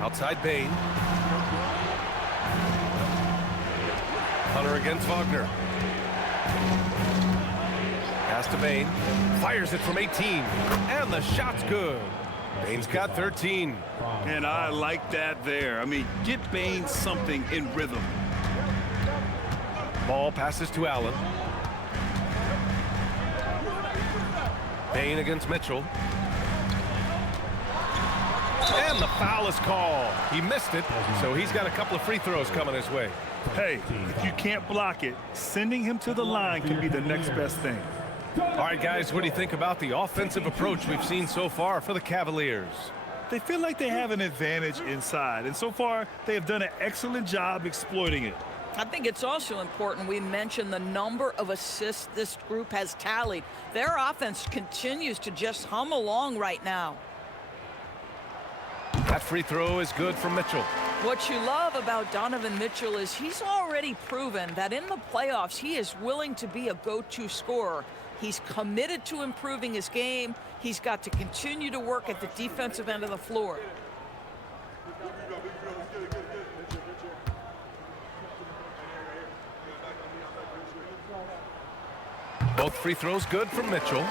Outside Bane. Hunter against Wagner. Pass to Bane. Fires it from 18. And the shot's good. Bane's got 13. And I like that there. I mean, get Bane something in rhythm. Ball passes to Allen. Bane against Mitchell. And the foul is called. He missed it, so he's got a couple of free throws coming his way. Hey, if you can't block it, sending him to the line can be the next best thing. All right, guys, what do you think about the offensive approach we've seen so far for the Cavaliers? They feel like they have an advantage inside, and so far they have done an excellent job exploiting it. I think it's also important we mention the number of assists this group has tallied. Their offense continues to just hum along right now. That free throw is good for Mitchell. What you love about Donovan Mitchell is he's already proven that in the playoffs he is willing to be a go-to scorer. He's committed to improving his game. He's got to continue to work at the defensive end of the floor. Both free throws good from Mitchell.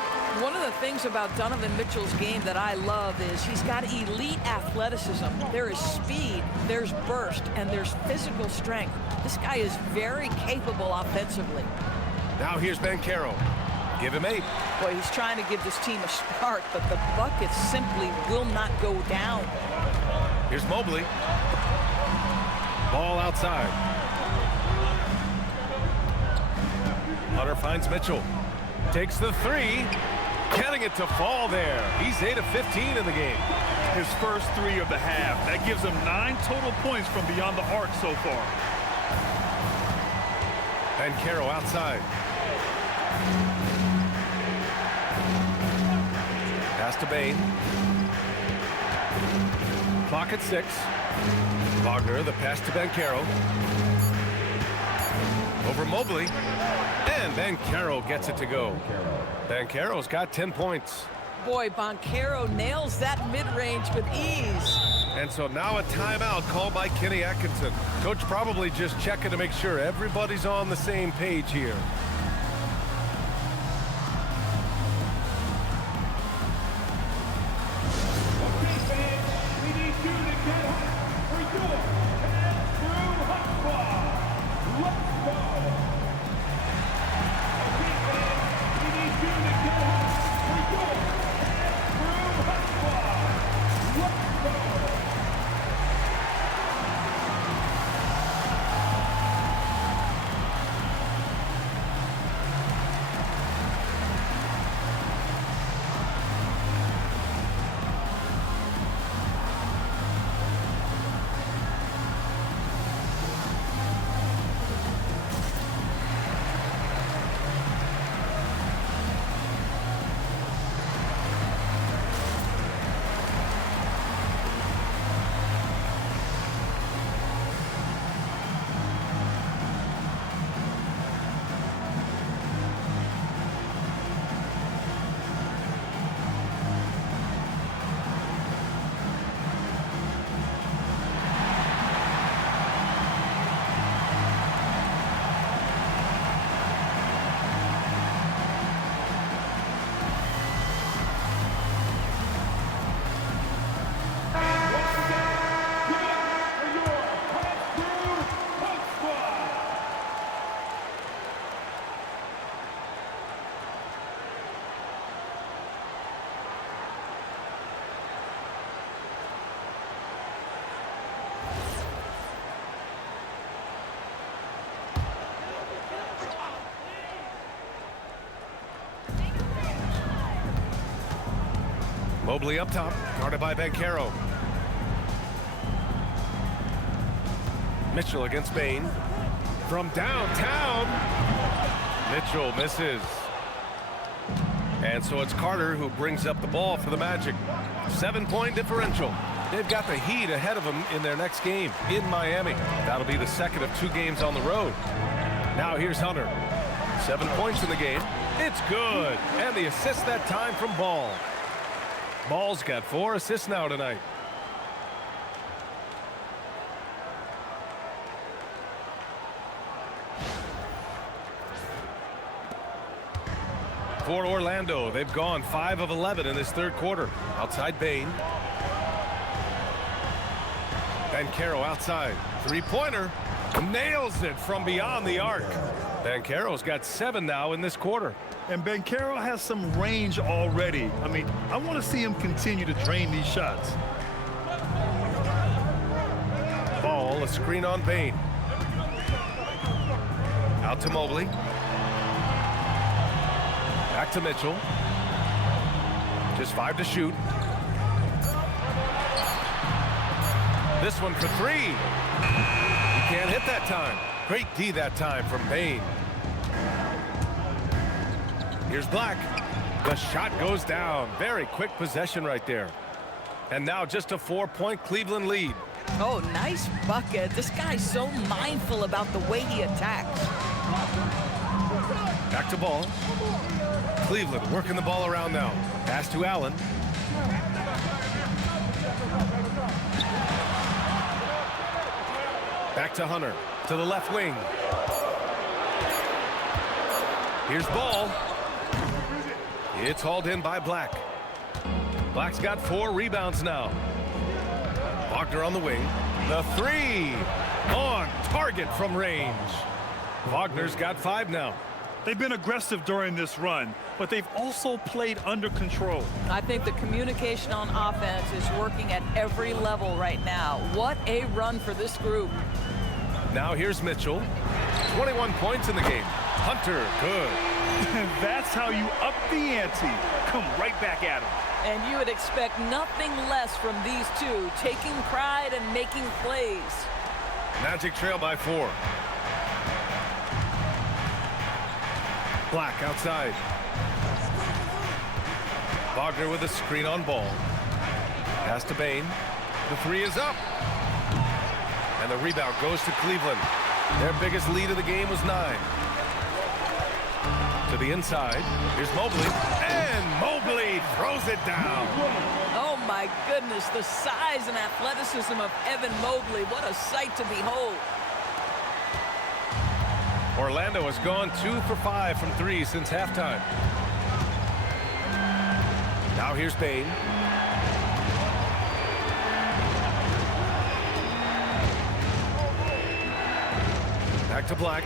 One of the things about Donovan Mitchell's game that I love is he's got elite athleticism. There is speed, there's burst, and there's physical strength. This guy is very capable offensively. Now here's Banchero. Give him 8. Boy, he's trying to give this team a spark, but the bucket simply will not go down. Here's Mobley. Ball outside. Hunter finds Mitchell. Takes the 3. Getting it to fall there. He's 8 of 15 in the game. His first 3 of the half. That gives him 9 total points from beyond the arc so far. Banchero outside. Pass to Bane. Clock at 6. Wagner, the pass to Banchero. Over Mobley. And Banchero gets it to go. Banchero's got 10 points. Boy, Banchero nails that mid-range with ease. And so now a timeout called by Kenny Atkinson. Coach probably just checking to make sure everybody's on the same page here. Mobley up top, guarded by Banchero. Mitchell against Bane. From downtown, Mitchell misses. And so it's Carter who brings up the ball for the Magic. 7-point differential. They've got the Heat ahead of them in their next game in Miami. That'll be the second of 2 games on the road. Now here's Hunter. 7 points in the game. It's good. And the assist that time from Ball. Ball's got 4 assists now tonight. For Orlando, they've gone 5 of 11 in this third quarter. Outside Bane. Banchero outside. 3-pointer. Nails it from beyond the arc. Banchero's got 7 now in this quarter. And Banchero has some range already. I mean, I want to see him continue to drain these shots. Ball, a screen on Bane. Out to Mobley. Back to Mitchell. Just 5 to shoot. This one for 3. He can't hit that time. Great D that time from Bane. Here's Black. The shot goes down. Very quick possession right there. And now just a 4-point Cleveland lead. Oh, nice bucket. This guy's so mindful about the way he attacks. Back to Ball. Cleveland working the ball around now. Pass to Allen. Back to Hunter. To the left wing. Here's Ball. It's hauled in by Black. Black's got 4 rebounds now. Wagner on the wing. The 3 on target from range. Wagner's got 5 now. They've been aggressive during this run, but they've also played under control. I think the communication on offense is working at every level right now. What a run for this group. Now here's Mitchell. 21 points in the game. Hunter, good. That's how you up the ante. Come right back at him. And you would expect nothing less from these two, taking pride and making plays. Magic trail by 4. Black outside. Wagner with a screen on Ball. Pass to Bane. The 3 is up. And the rebound goes to Cleveland. Their biggest lead of the game was 9. To the inside. Here's Mobley. And Mobley throws it down. Oh my goodness, the size and athleticism of Evan Mobley. What a sight to behold. Orlando has gone 2 for 5 from 3 since halftime. Now here's Bane. Back to Black.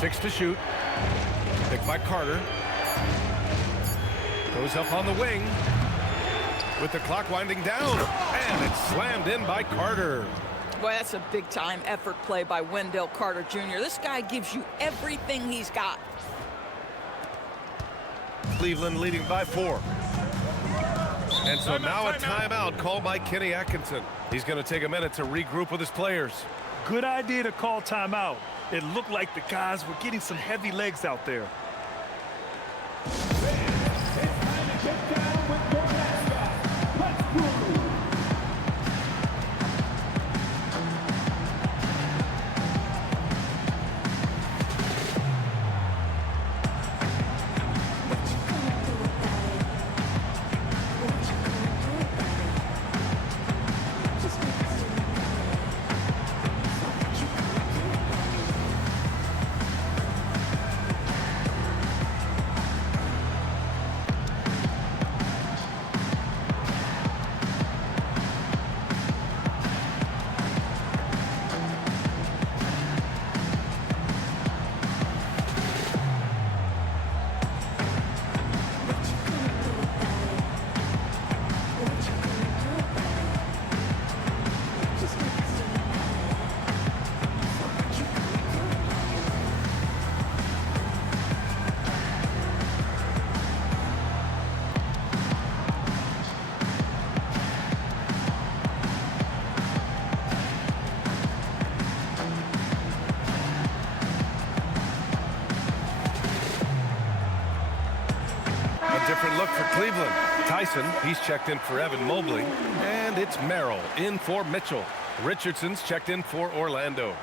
6 to shoot. Picked by Carter. Goes up on the wing. With the clock winding down. And it's slammed in by Carter. Boy, that's a big-time effort play by Wendell Carter Jr. This guy gives you everything he's got. Cleveland leading by 4. And so now a timeout called by Kenny Atkinson. He's going to take a minute to regroup with his players. Good idea to call timeout. It looked like the guys were getting some heavy legs out there. Different look for Cleveland. Tyson, he's checked in for Evan Mobley. And it's Merrill in for Mitchell. Richardson's checked in for Orlando.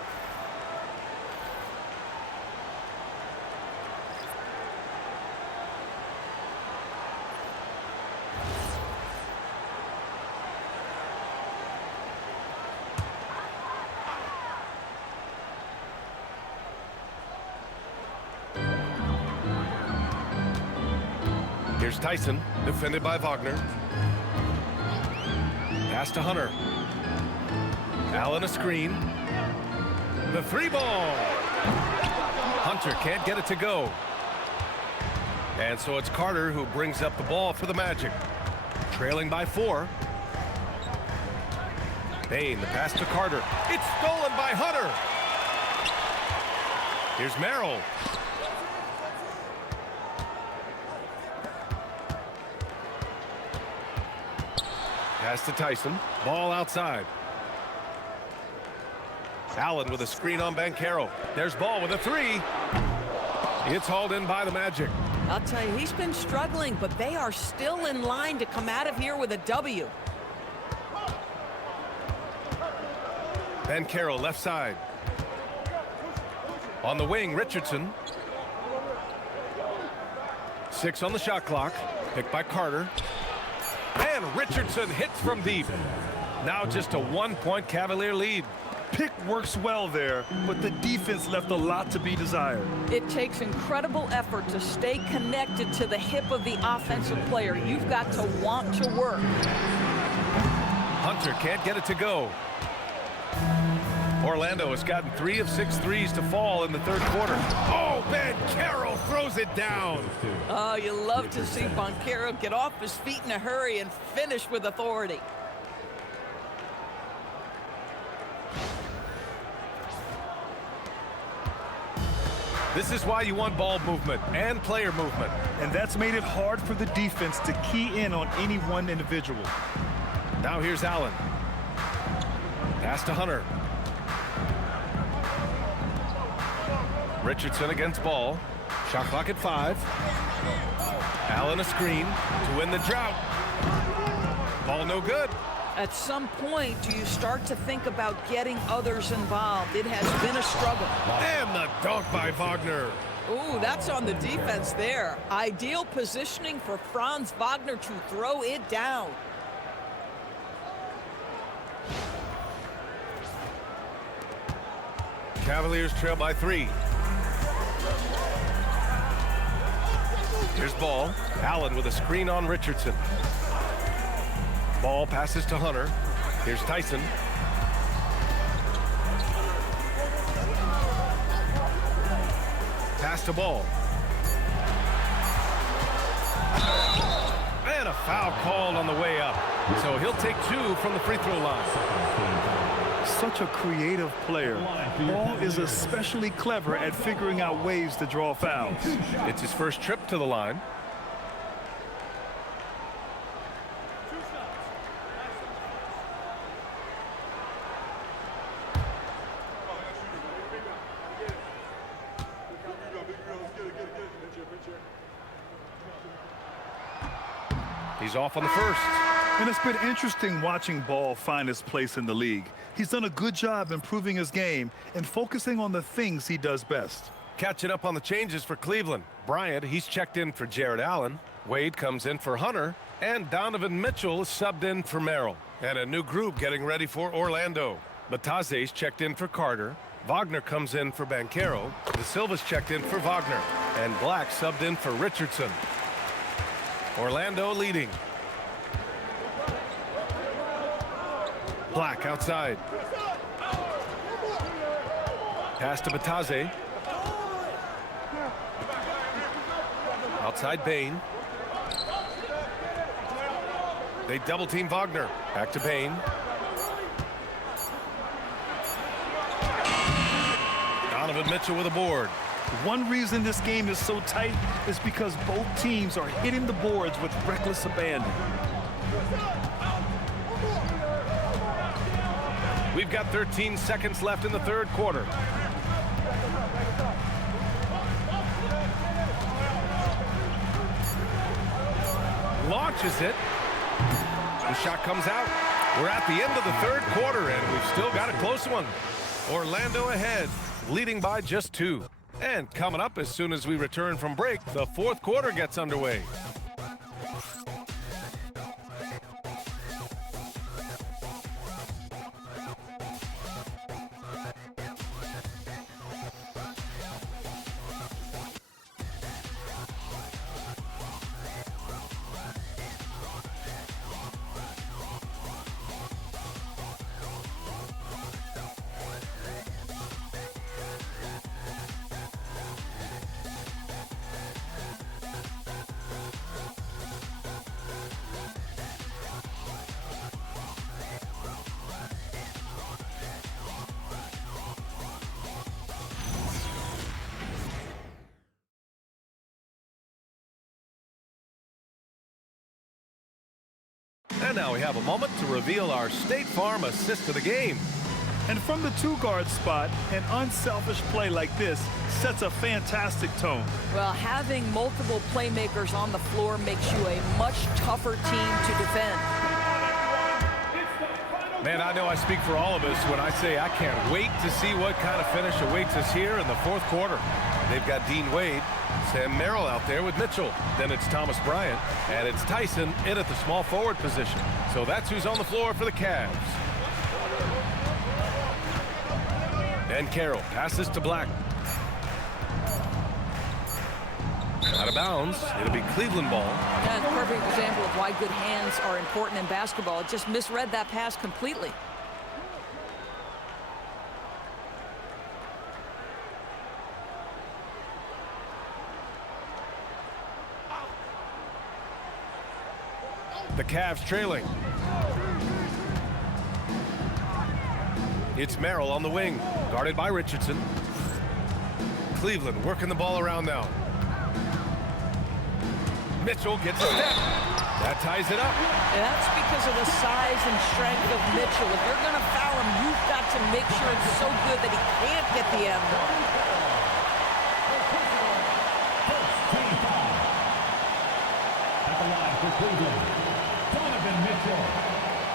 Here's Tyson, defended by Wagner. Pass to Hunter. Allen a screen. The 3 ball. Hunter can't get it to go. And so it's Carter who brings up the ball for the Magic. Trailing by 4. Bane, the pass to Carter. It's stolen by Hunter. Here's Merrill. Pass to Tyson. Ball outside. Allen with a screen on Banchero. There's Ball with a 3. It's hauled in by the Magic. I'll tell you, he's been struggling, but they are still in line to come out of here with a W. Banchero left side. On the wing, Richardson. 6 on the shot clock. Picked by Carter. And Richardson hits from deep. Now just a 1-point Cavalier lead. Pick works well there, but the defense left a lot to be desired. It takes incredible effort to stay connected to the hip of the offensive player. You've got to want to work. Hunter can't get it to go. Orlando has gotten 3 of 6 threes to fall in the third quarter. Oh, Banchero throws it down. Oh, you love to see Banchero get off his feet in a hurry and finish with authority. This is why you want ball movement and player movement. And that's made it hard for the defense to key in on any one individual. Now here's Allen. Pass to Hunter. Richardson against Ball. Shot clock at 5. Allen a screen to win the drought. Ball no good. At some point, do you start to think about getting others involved? It has been a struggle. And the dunk by Wagner. Ooh, that's on the defense there. Ideal positioning for Franz Wagner to throw it down. Cavaliers trail by 3. Here's Ball. Allen with a screen on Richardson. Ball passes to Hunter. Here's Tyson. Pass to Ball. And a foul called on the way up. So he'll take 2 from the free throw line. Such a creative player. Ball is especially clever at figuring out ways to draw fouls. It's his first trip to the line. He's off on the first. And it's been interesting watching Ball find his place in the league. He's done a good job improving his game and focusing on the things he does best. Catching up on the changes for Cleveland. Bryant, he's checked in for Jarrett Allen. Wade comes in for Hunter. And Donovan Mitchell is subbed in for Merrill. And a new group getting ready for Orlando. Bataze's checked in for Carter. Wagner comes in for Banchero. De Silva's checked in for Wagner. And Black subbed in for Richardson. Orlando leading. Black outside. Pass to Bataze. Outside Bane. They double team Wagner. Back to Bane. Donovan Mitchell with a board. One reason this game is so tight is because both teams are hitting the boards with reckless abandon. We've got 13 seconds left in the third quarter. Launches it. The shot comes out. We're at the end of the third quarter, and we've still got a close one. Orlando ahead, leading by just 2. And coming up as soon as we return from break, the fourth quarter gets underway. And now we have a moment to reveal our State Farm assist of the game. And from the two-guard spot, an unselfish play like this sets a fantastic tone. Well, having multiple playmakers on the floor makes you a much tougher team to defend. Man, I know I speak for all of us when I say I can't wait to see what kind of finish awaits us here in the fourth quarter. They've got Dean Wade, Sam Merrill out there with Mitchell. Then it's Thomas Bryant, and it's Tyson in at the small forward position. So that's who's on the floor for the Cavs. Banchero passes to Black. Out of bounds. It'll be Cleveland ball. That's a perfect example of why good hands are important in basketball. It just misread that pass completely. The Cavs trailing. It's Merrill on the wing, guarded by Richardson. Cleveland working the ball around now. Mitchell gets a step. That ties it up. And that's because of the size and strength of Mitchell. If you're going to foul him, you've got to make sure it's so good that he can't get the end. At the line for Cleveland, Donovan Mitchell.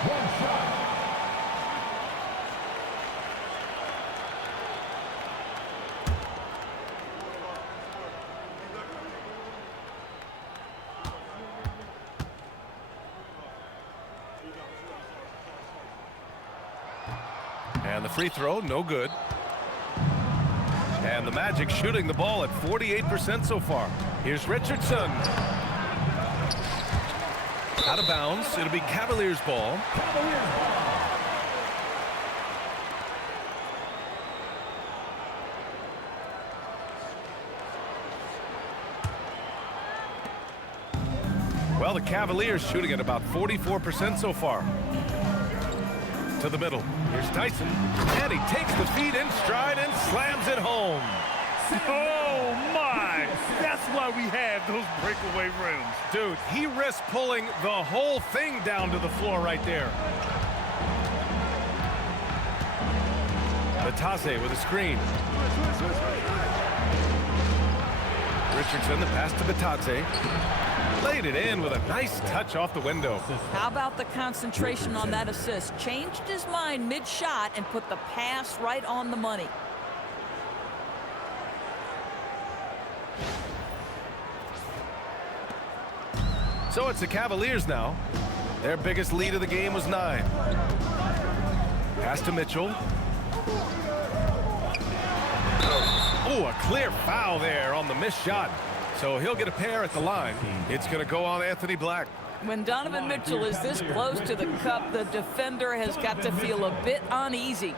One shot. And the free throw, no good. And the Magic shooting the ball at 48% so far. Here's Richardson. Out of bounds. It'll be Cavaliers ball. Well, the Cavaliers shooting at about 44% so far. To the middle. Here's Tyson. And he takes the feet in stride and slams it home. Oh, my! That's why we have those breakaway rims. Dude, he risked pulling the whole thing down to the floor right there. Batase with a screen. Richardson, the pass to Batase. Laid it in with a nice touch off the window. How about the concentration on that assist? Changed his mind mid-shot and put the pass right on the money. So it's the Cavaliers now. Their biggest lead of the game was 9. Pass to Mitchell. Oh, a clear foul there on the missed shot. So he'll get a pair at the line. It's going to go on Anthony Black. When Donovan Mitchell is this close to the cup, the defender has got to feel a bit uneasy.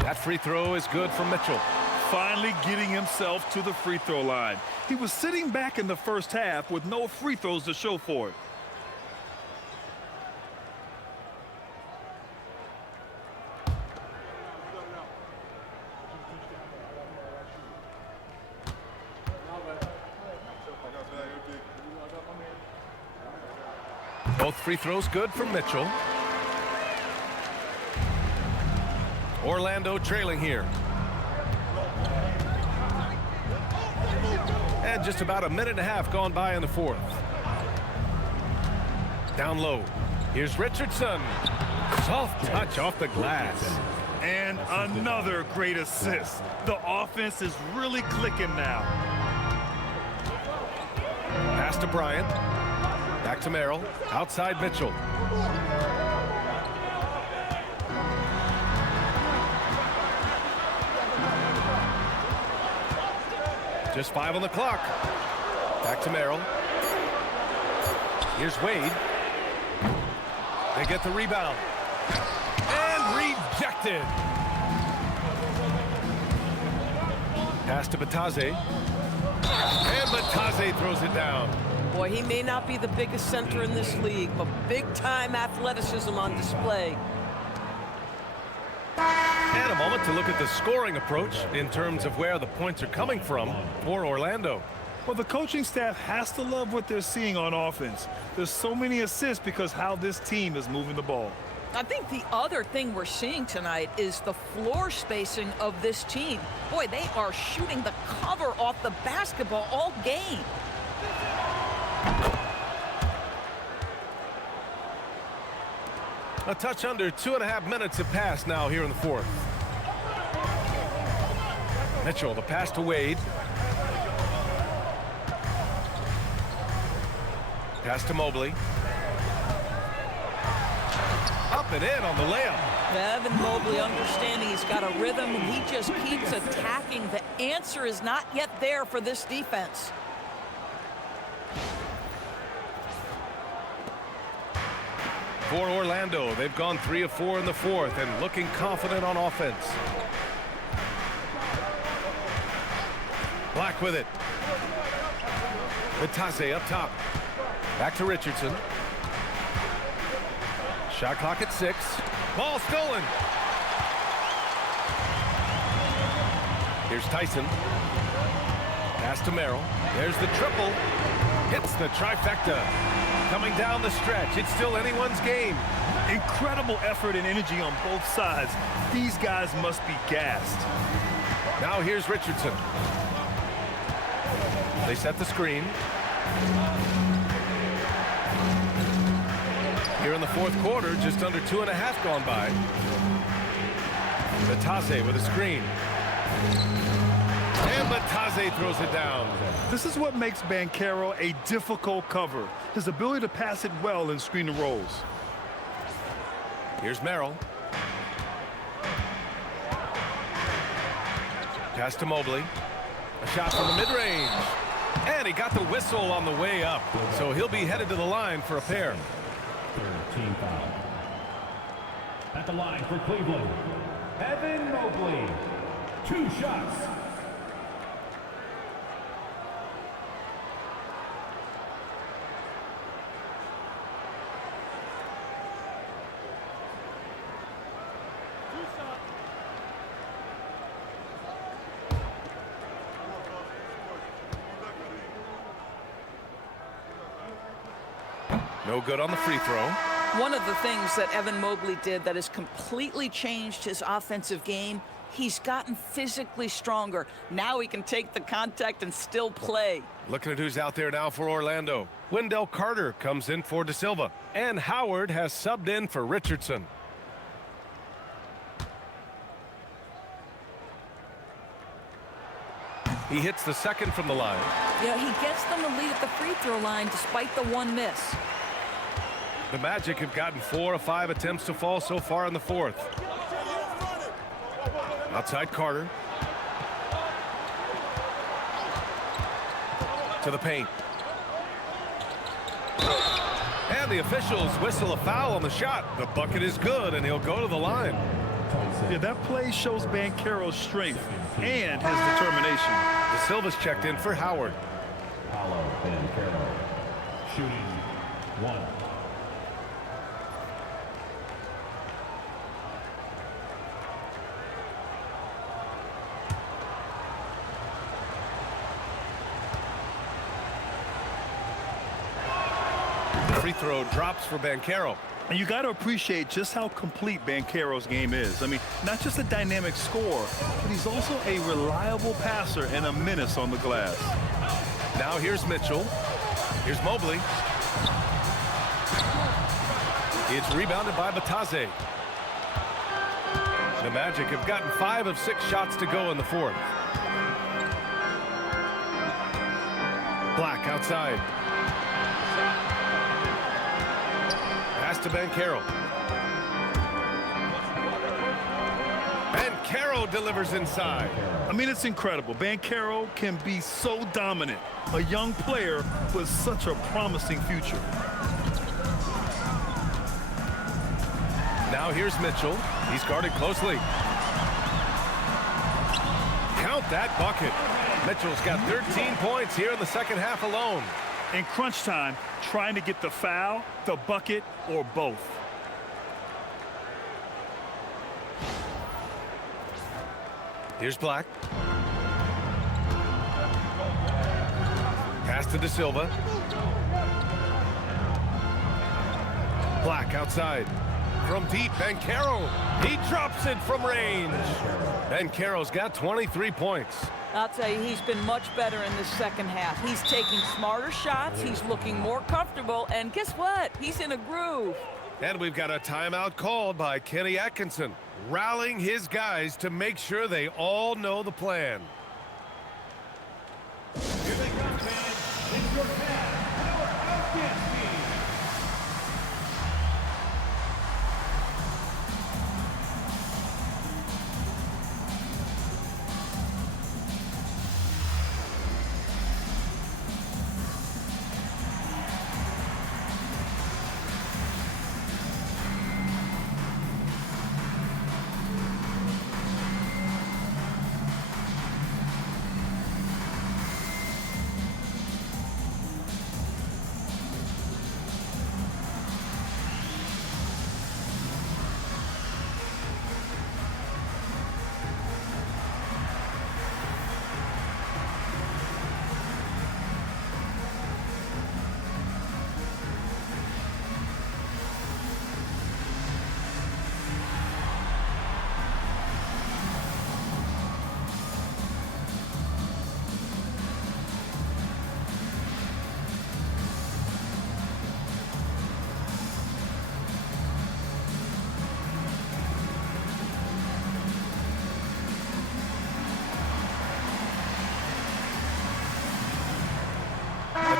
That free throw is good from Mitchell. Finally getting himself to the free throw line. He was sitting back in the first half with no free throws to show for it. Both free throws good from Mitchell. Orlando trailing here. And just about a minute and a half gone by in the fourth. Down low. Here's Richardson. Soft touch off the glass. And another great assist. The offense is really clicking now. Pass to Bryant. Back to Merrill. Outside Mitchell. Just 5 on the clock. Back to Merrill. Here's Wade. They get the rebound. And rejected. Pass to Batase. And Batase throws it down. Boy, he may not be the biggest center in this league, but big-time athleticism on display. And a moment to look at the scoring approach in terms of where the points are coming from for Orlando. Well, the coaching staff has to love what they're seeing on offense. There's so many assists because how this team is moving the ball. I think the other thing we're seeing tonight is the floor spacing of this team. Boy, they are shooting the cover off the basketball all game. A touch under 2.5 minutes have passed now here in the fourth. Mitchell, the pass to Wade. Pass to Mobley. Up and in on the layup. Evan Mobley understanding he's got a rhythm and he just keeps attacking. The answer is not yet there for this defense. For Orlando, they've gone 3 of 4 in the fourth and looking confident on offense. Black with it. Batase up top. Back to Richardson. Shot clock at 6. Ball stolen. Here's Tyson. Pass to Merrill. There's the triple. Hits the trifecta. Coming down the stretch. It's still anyone's game. Incredible effort and energy on both sides. These guys must be gassed. Now here's Richardson. They set the screen. Here in the fourth quarter, just under 2.5 gone by. Batase with a screen. And Batase throws it down. This is what makes Banchero a difficult cover. His ability to pass it well in screen and rolls. Here's Merrill. Pass to Mobley. A shot from the mid-range. And he got the whistle on the way up. So he'll be headed to the line for a pair. Third team foul. At the line for Cleveland, Evan Mobley. 2 shots. No good on the free throw. One of the things that Evan Mobley did that has completely changed his offensive game, he's gotten physically stronger. Now he can take the contact and still play. Looking at who's out there now for Orlando. Wendell Carter comes in for De Silva. And Howard has subbed in for Richardson. He hits the second from the line. Yeah, he gets them the lead at the free throw line despite the 1 miss. The Magic have gotten 4 of 5 attempts to fall so far in the fourth. Outside Carter. To the paint. And the officials whistle a foul on the shot. The bucket is good, and he'll go to the line. Yeah, that play shows Banchero's strength and his determination. De Silva's checked in for Howard. Paolo Banchero. Shooting 1. Free throw drops for Banchero. And you got to appreciate just how complete Banchero's game is. I mean, not just a dynamic scorer, but he's also a reliable passer and a menace on the glass. Now here's Mitchell. Here's Mobley. It's rebounded by Batase. The Magic have gotten 5 of 6 shots to go in the fourth. Black outside. Pass to Banchero. Banchero delivers inside. I mean, it's incredible. Banchero can be so dominant. A young player with such a promising future. Now here's Mitchell. He's guarded closely. Count that bucket. Mitchell's got 13 points here in the second half alone. In crunch time, trying to get the foul, the bucket, or both. Here's Black. Pass to De Silva. Black outside. From deep, Banchero. He drops it from range. Banchero's got 23 points. I'll tell you, he's been much better in the second half. He's taking smarter shots. He's looking more comfortable. And guess what? He's in a groove. And we've got a timeout called by Kenny Atkinson, rallying his guys to make sure they all know the plan. Here they come, fans. It's your CAVS power outdance team.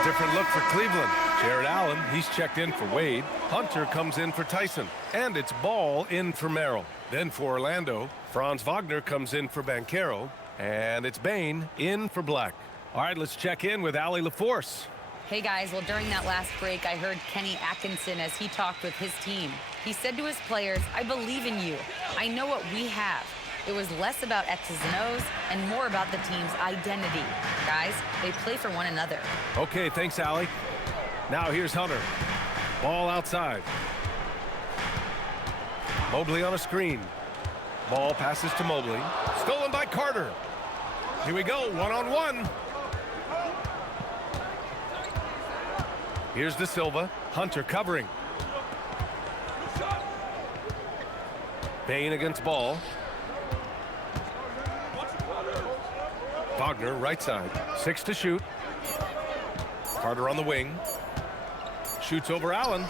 Different look for Cleveland. Jarrett Allen, he's checked in for Wade. Hunter comes in for Tyson. And it's Ball in for Merrill. Then for Orlando, Franz Wagner comes in for Banchero. And it's Bane in for Black. All right, let's check in with Allie LaForce. Hey guys, well during that last break I heard Kenny Atkinson as he talked with his team. He said to his players, I believe in you. I know what we have. It was less about X's and O's and more about the team's identity. Guys, they play for one another. Okay, thanks, Allie. Now here's Hunter. Ball outside. Mobley on a screen. Ball passes to Mobley. Stolen by Carter. Here we go, one-on-one. Here's De Silva. Hunter covering. Bane against Ball. Wagner, right side. 6 to shoot. Carter on the wing. Shoots over Allen.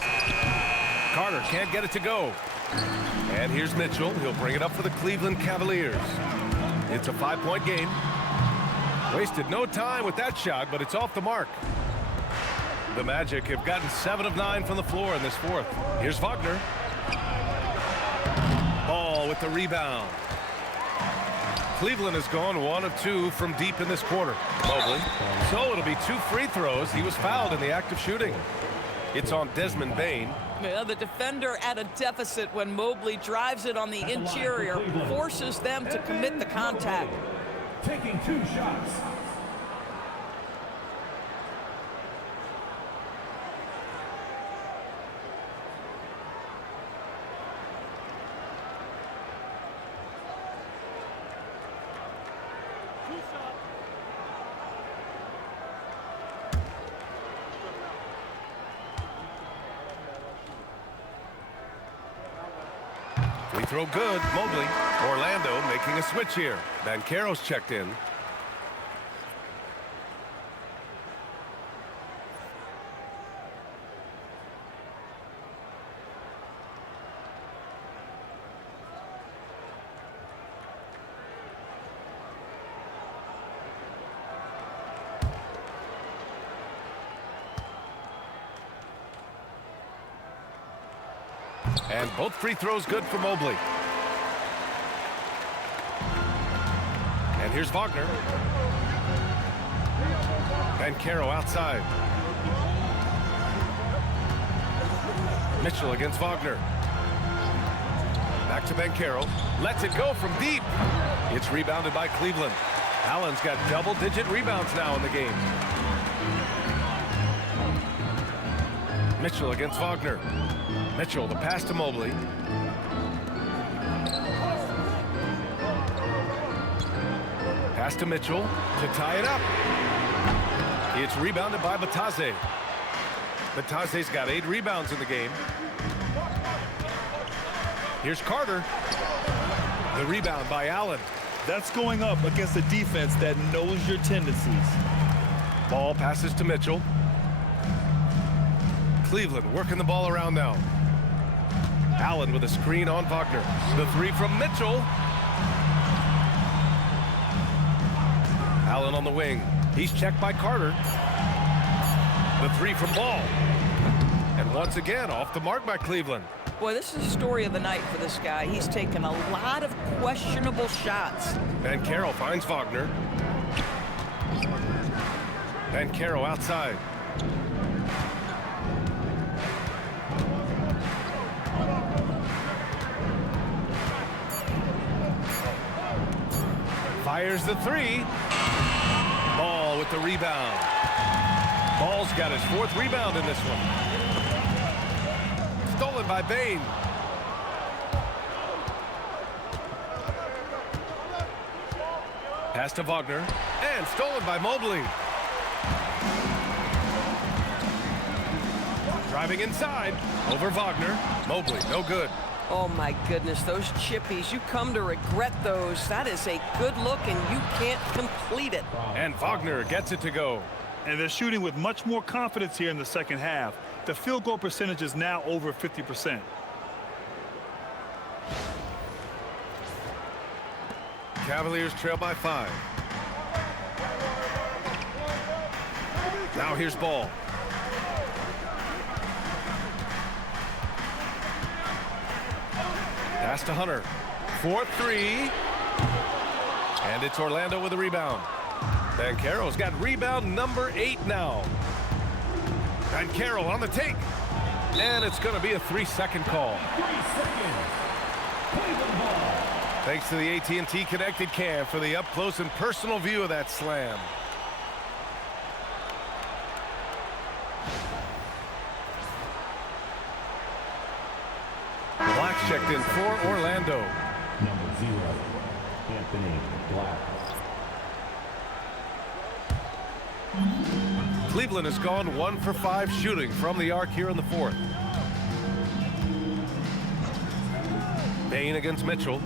Carter can't get it to go. And here's Mitchell. He'll bring it up for the Cleveland Cavaliers. It's a 5-point game. Wasted no time with that shot, but it's off the mark. The Magic have gotten 7 of 9 from the floor in this fourth. Here's Wagner. Ball with the rebound. Cleveland has gone 1 of 2 from deep in this quarter. Mobley. So it'll be 2 free throws. He was fouled in the act of shooting. It's on Desmond Bane. Yeah, the defender at a deficit when Mobley drives it on the interior, forces them to commit the contact. Taking 2 shots. Free throw good. Mobley. Orlando making a switch here. Banchero's checked in. And both free throws good for Mobley. And here's Wagner. Banchero outside. Mitchell against Wagner. Back to Banchero. Lets it go from deep. It's rebounded by Cleveland. Allen's got double-digit rebounds now in the game. Mitchell against Wagner. Mitchell, the pass to Mobley. Pass to Mitchell to tie it up. It's rebounded by Batase. Batase's got 8 rebounds in the game. Here's Carter. The rebound by Allen. That's going up against a defense that knows your tendencies. Ball passes to Mitchell. Cleveland working the ball around now. Allen with a screen on Wagner. The 3 from Mitchell. Allen on the wing. He's checked by Carter. The 3 from Ball. And once again, off the mark by Cleveland. Boy, this is the story of the night for this guy. He's taken a lot of questionable shots. Banchero finds Wagner. Banchero outside. Fires the 3. Ball with the rebound. Ball's got his 4th rebound in this one. Stolen by Bane. Pass to Wagner. And stolen by Mobley. Driving inside. Over Wagner. Mobley, no good. Oh, my goodness, those chippies, you come to regret those. That is a good look, and you can't complete it. And Wagner gets it to go. And they're shooting with much more confidence here in the second half. The field goal percentage is now over 50%. Cavaliers trail by 5. Now here's Ball. Pass to Hunter. 4-3. And it's Orlando with a rebound. Banchero's got rebound number 8 now. Banchero on the take. And it's going to be a 3-second call. 3 seconds. Cleveland ball. Thanks to the AT&T Connected Cam for the up-close and personal view of that slam. Black checked in for Orlando. Number 0, Anthony Black. Cleveland has gone 1 for 5 shooting from the arc here in the 4th. Bane against Mitchell.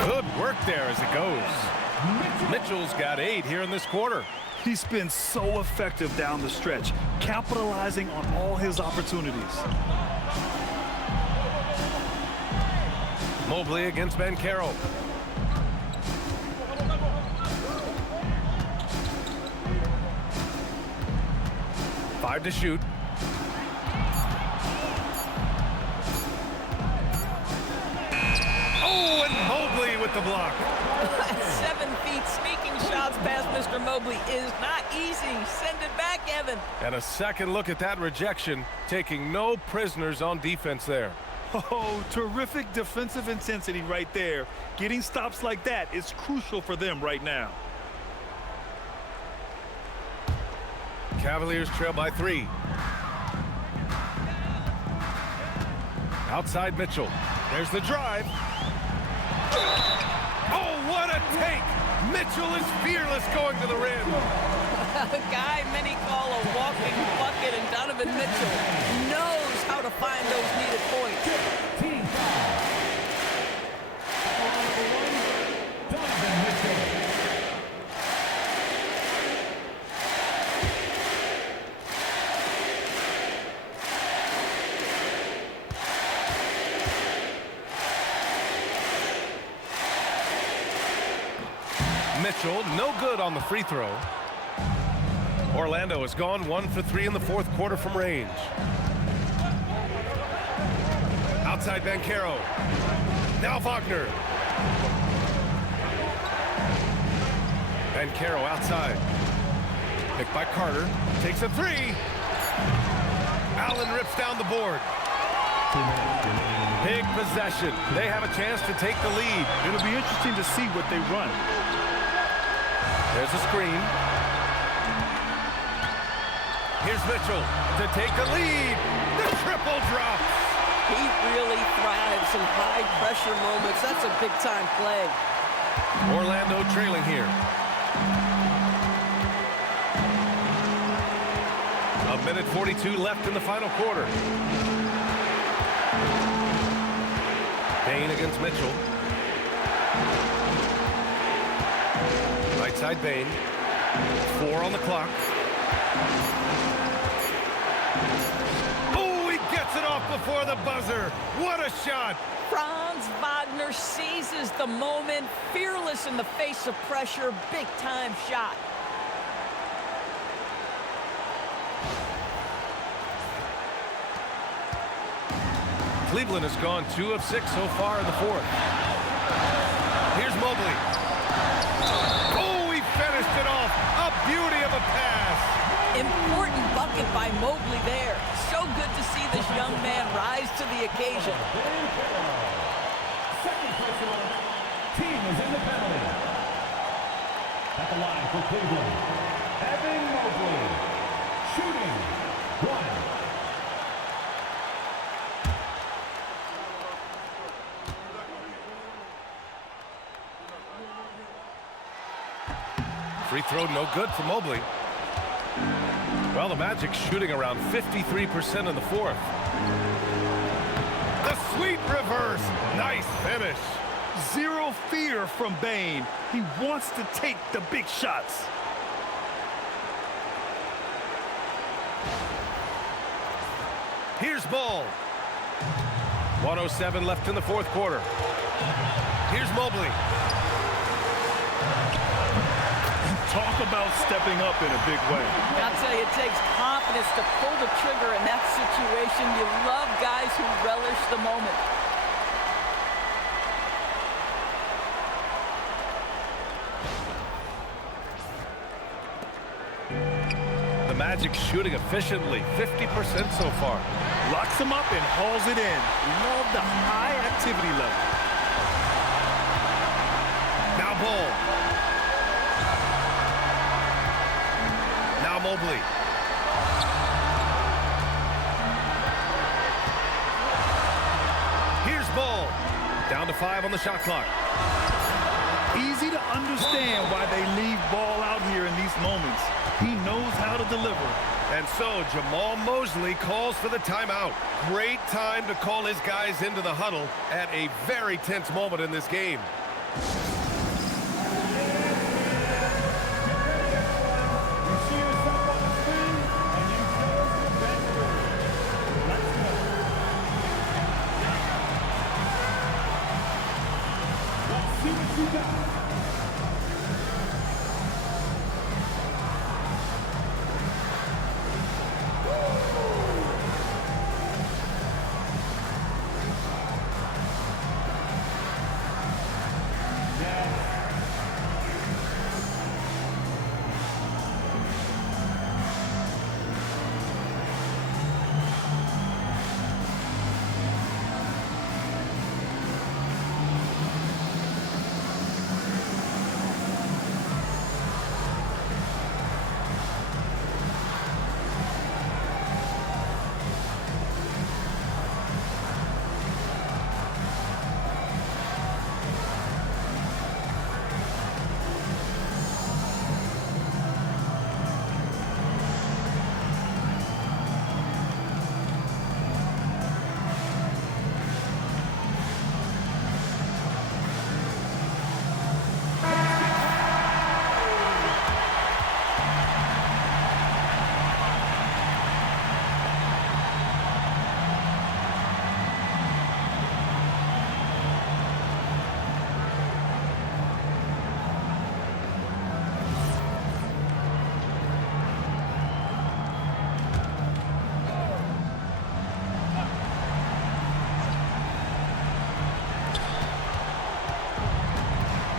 Good work there as it goes. Mitchell's got 8 here in this quarter. He's been so effective down the stretch, capitalizing on all his opportunities. Mobley against Banchero. Five to shoot. Oh, and Mobley with the block. 7 feet sneaking shots past Mr. Mobley is not easy. Send it back, Evan. And a second look at that rejection, taking no prisoners on defense there. Oh, terrific defensive intensity right there. Getting stops like that is crucial for them right now. Cavaliers trail by 3. Outside Mitchell. There's the drive. Oh, what a take! Mitchell is fearless going to the rim. A guy many call a walking bucket, and Donovan Mitchell knows how to find those needed points. Team foul. Donovan Mitchell. Mitchell, no good on the free throw. Orlando has gone 1 for 3 in the 4th quarter from range. Outside Banchero. Now Wagner. Banchero outside. Picked by Carter. Takes a 3. Allen rips down the board. 2 minutes remaining in the Big possession. They have a chance to take the lead. It'll be interesting to see what they run. There's a screen. Here's Mitchell to take the lead. The triple drop. He really thrives in high-pressure moments. That's a big-time play. Orlando trailing here. A minute 42 left in the final quarter. Bane against Mitchell. Right side Bane. 4 on the clock. Oh, he gets it off before the buzzer. What a shot. Franz Wagner seizes the moment, fearless in the face of pressure, big-time shot. Cleveland has gone 2 of 6 so far in the fourth. Here's Mobley. Oh, he finished it off. A beauty of a pass. Important bucket by Mobley there. So good to see this young man rise to the occasion. Second personal. Team is in the penalty. At the line for Cleveland, Evan Mobley. Shooting. 1. Free throw no good for Mobley. Well, the Magic shooting around 53% in the fourth. The sweet reverse. Nice finish. Zero fear from Bane. He wants to take the big shots. Here's Ball. 1:07 left in the fourth quarter. Here's Mobley. Talk about stepping up in a big way. I'll tell you, it takes confidence to pull the trigger in that situation. You love guys who relish the moment. The Magic shooting efficiently, 50% so far. Locks him up and hauls it in. Love the high activity level. Now Ball. Now Mobley. Here's Ball. Down to 5 on the shot clock. Easy to understand why they leave Ball out here in these moments. He knows how to deliver. And so Jamal Mosley calls for the timeout. Great time to call his guys into the huddle at a very tense moment in this game.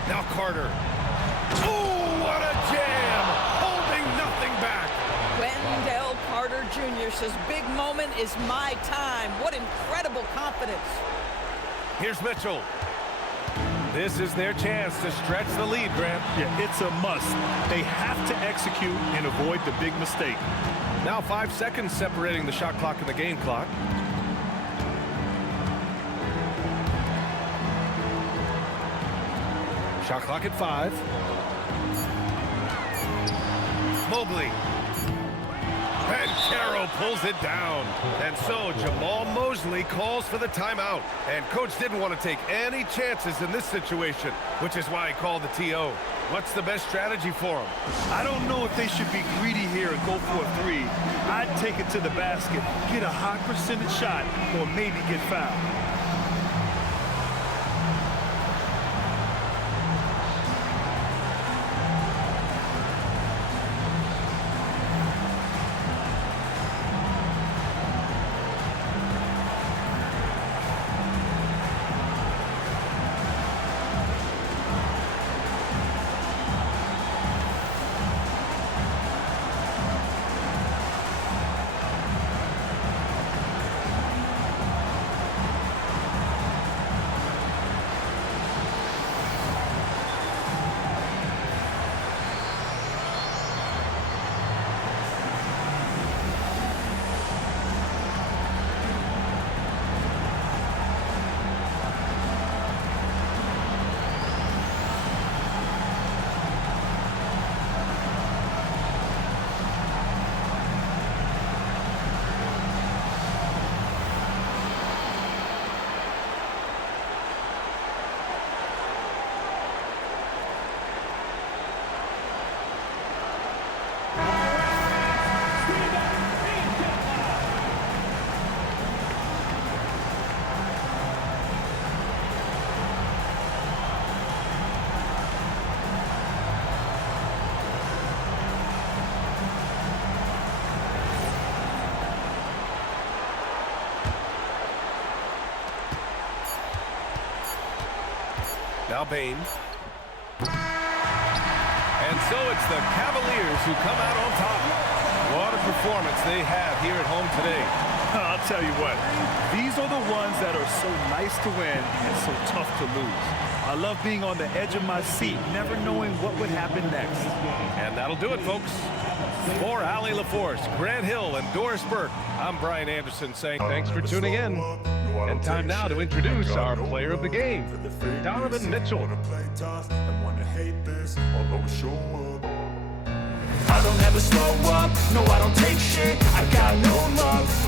Now Carter. Oh, what a jam! Holding nothing back. Wendell Carter Jr. says, big moment is my time. What incredible confidence. Here's Mitchell. This is their chance to stretch the lead, Grant. Yeah, it's a must. They have to execute and avoid the big mistake. Now 5 seconds separating the shot clock and the game clock. Shot clock at 5. Mobley. Banchero pulls it down. And so Jamal Mosley calls for the timeout. And coach didn't want to take any chances in this situation, which is why he called the TO. What's the best strategy for him? I don't know if they should be greedy here and go for a 3. I'd take it to the basket, get a high percentage shot, or maybe get fouled. Now Bane. And so it's the Cavaliers who come out on top. What a performance they have here at home today. I'll tell you what, these are the ones that are so nice to win and so tough to lose. I love being on the edge of my seat, never knowing what would happen next. And that'll do it, folks. For Allie LaForce, Grant Hill, and Doris Burke, I'm Brian Anderson saying thanks for tuning in. And time now to introduce our player of the game, Donovan Mitchell. I don't ever slow up, no I don't take shit, I got no love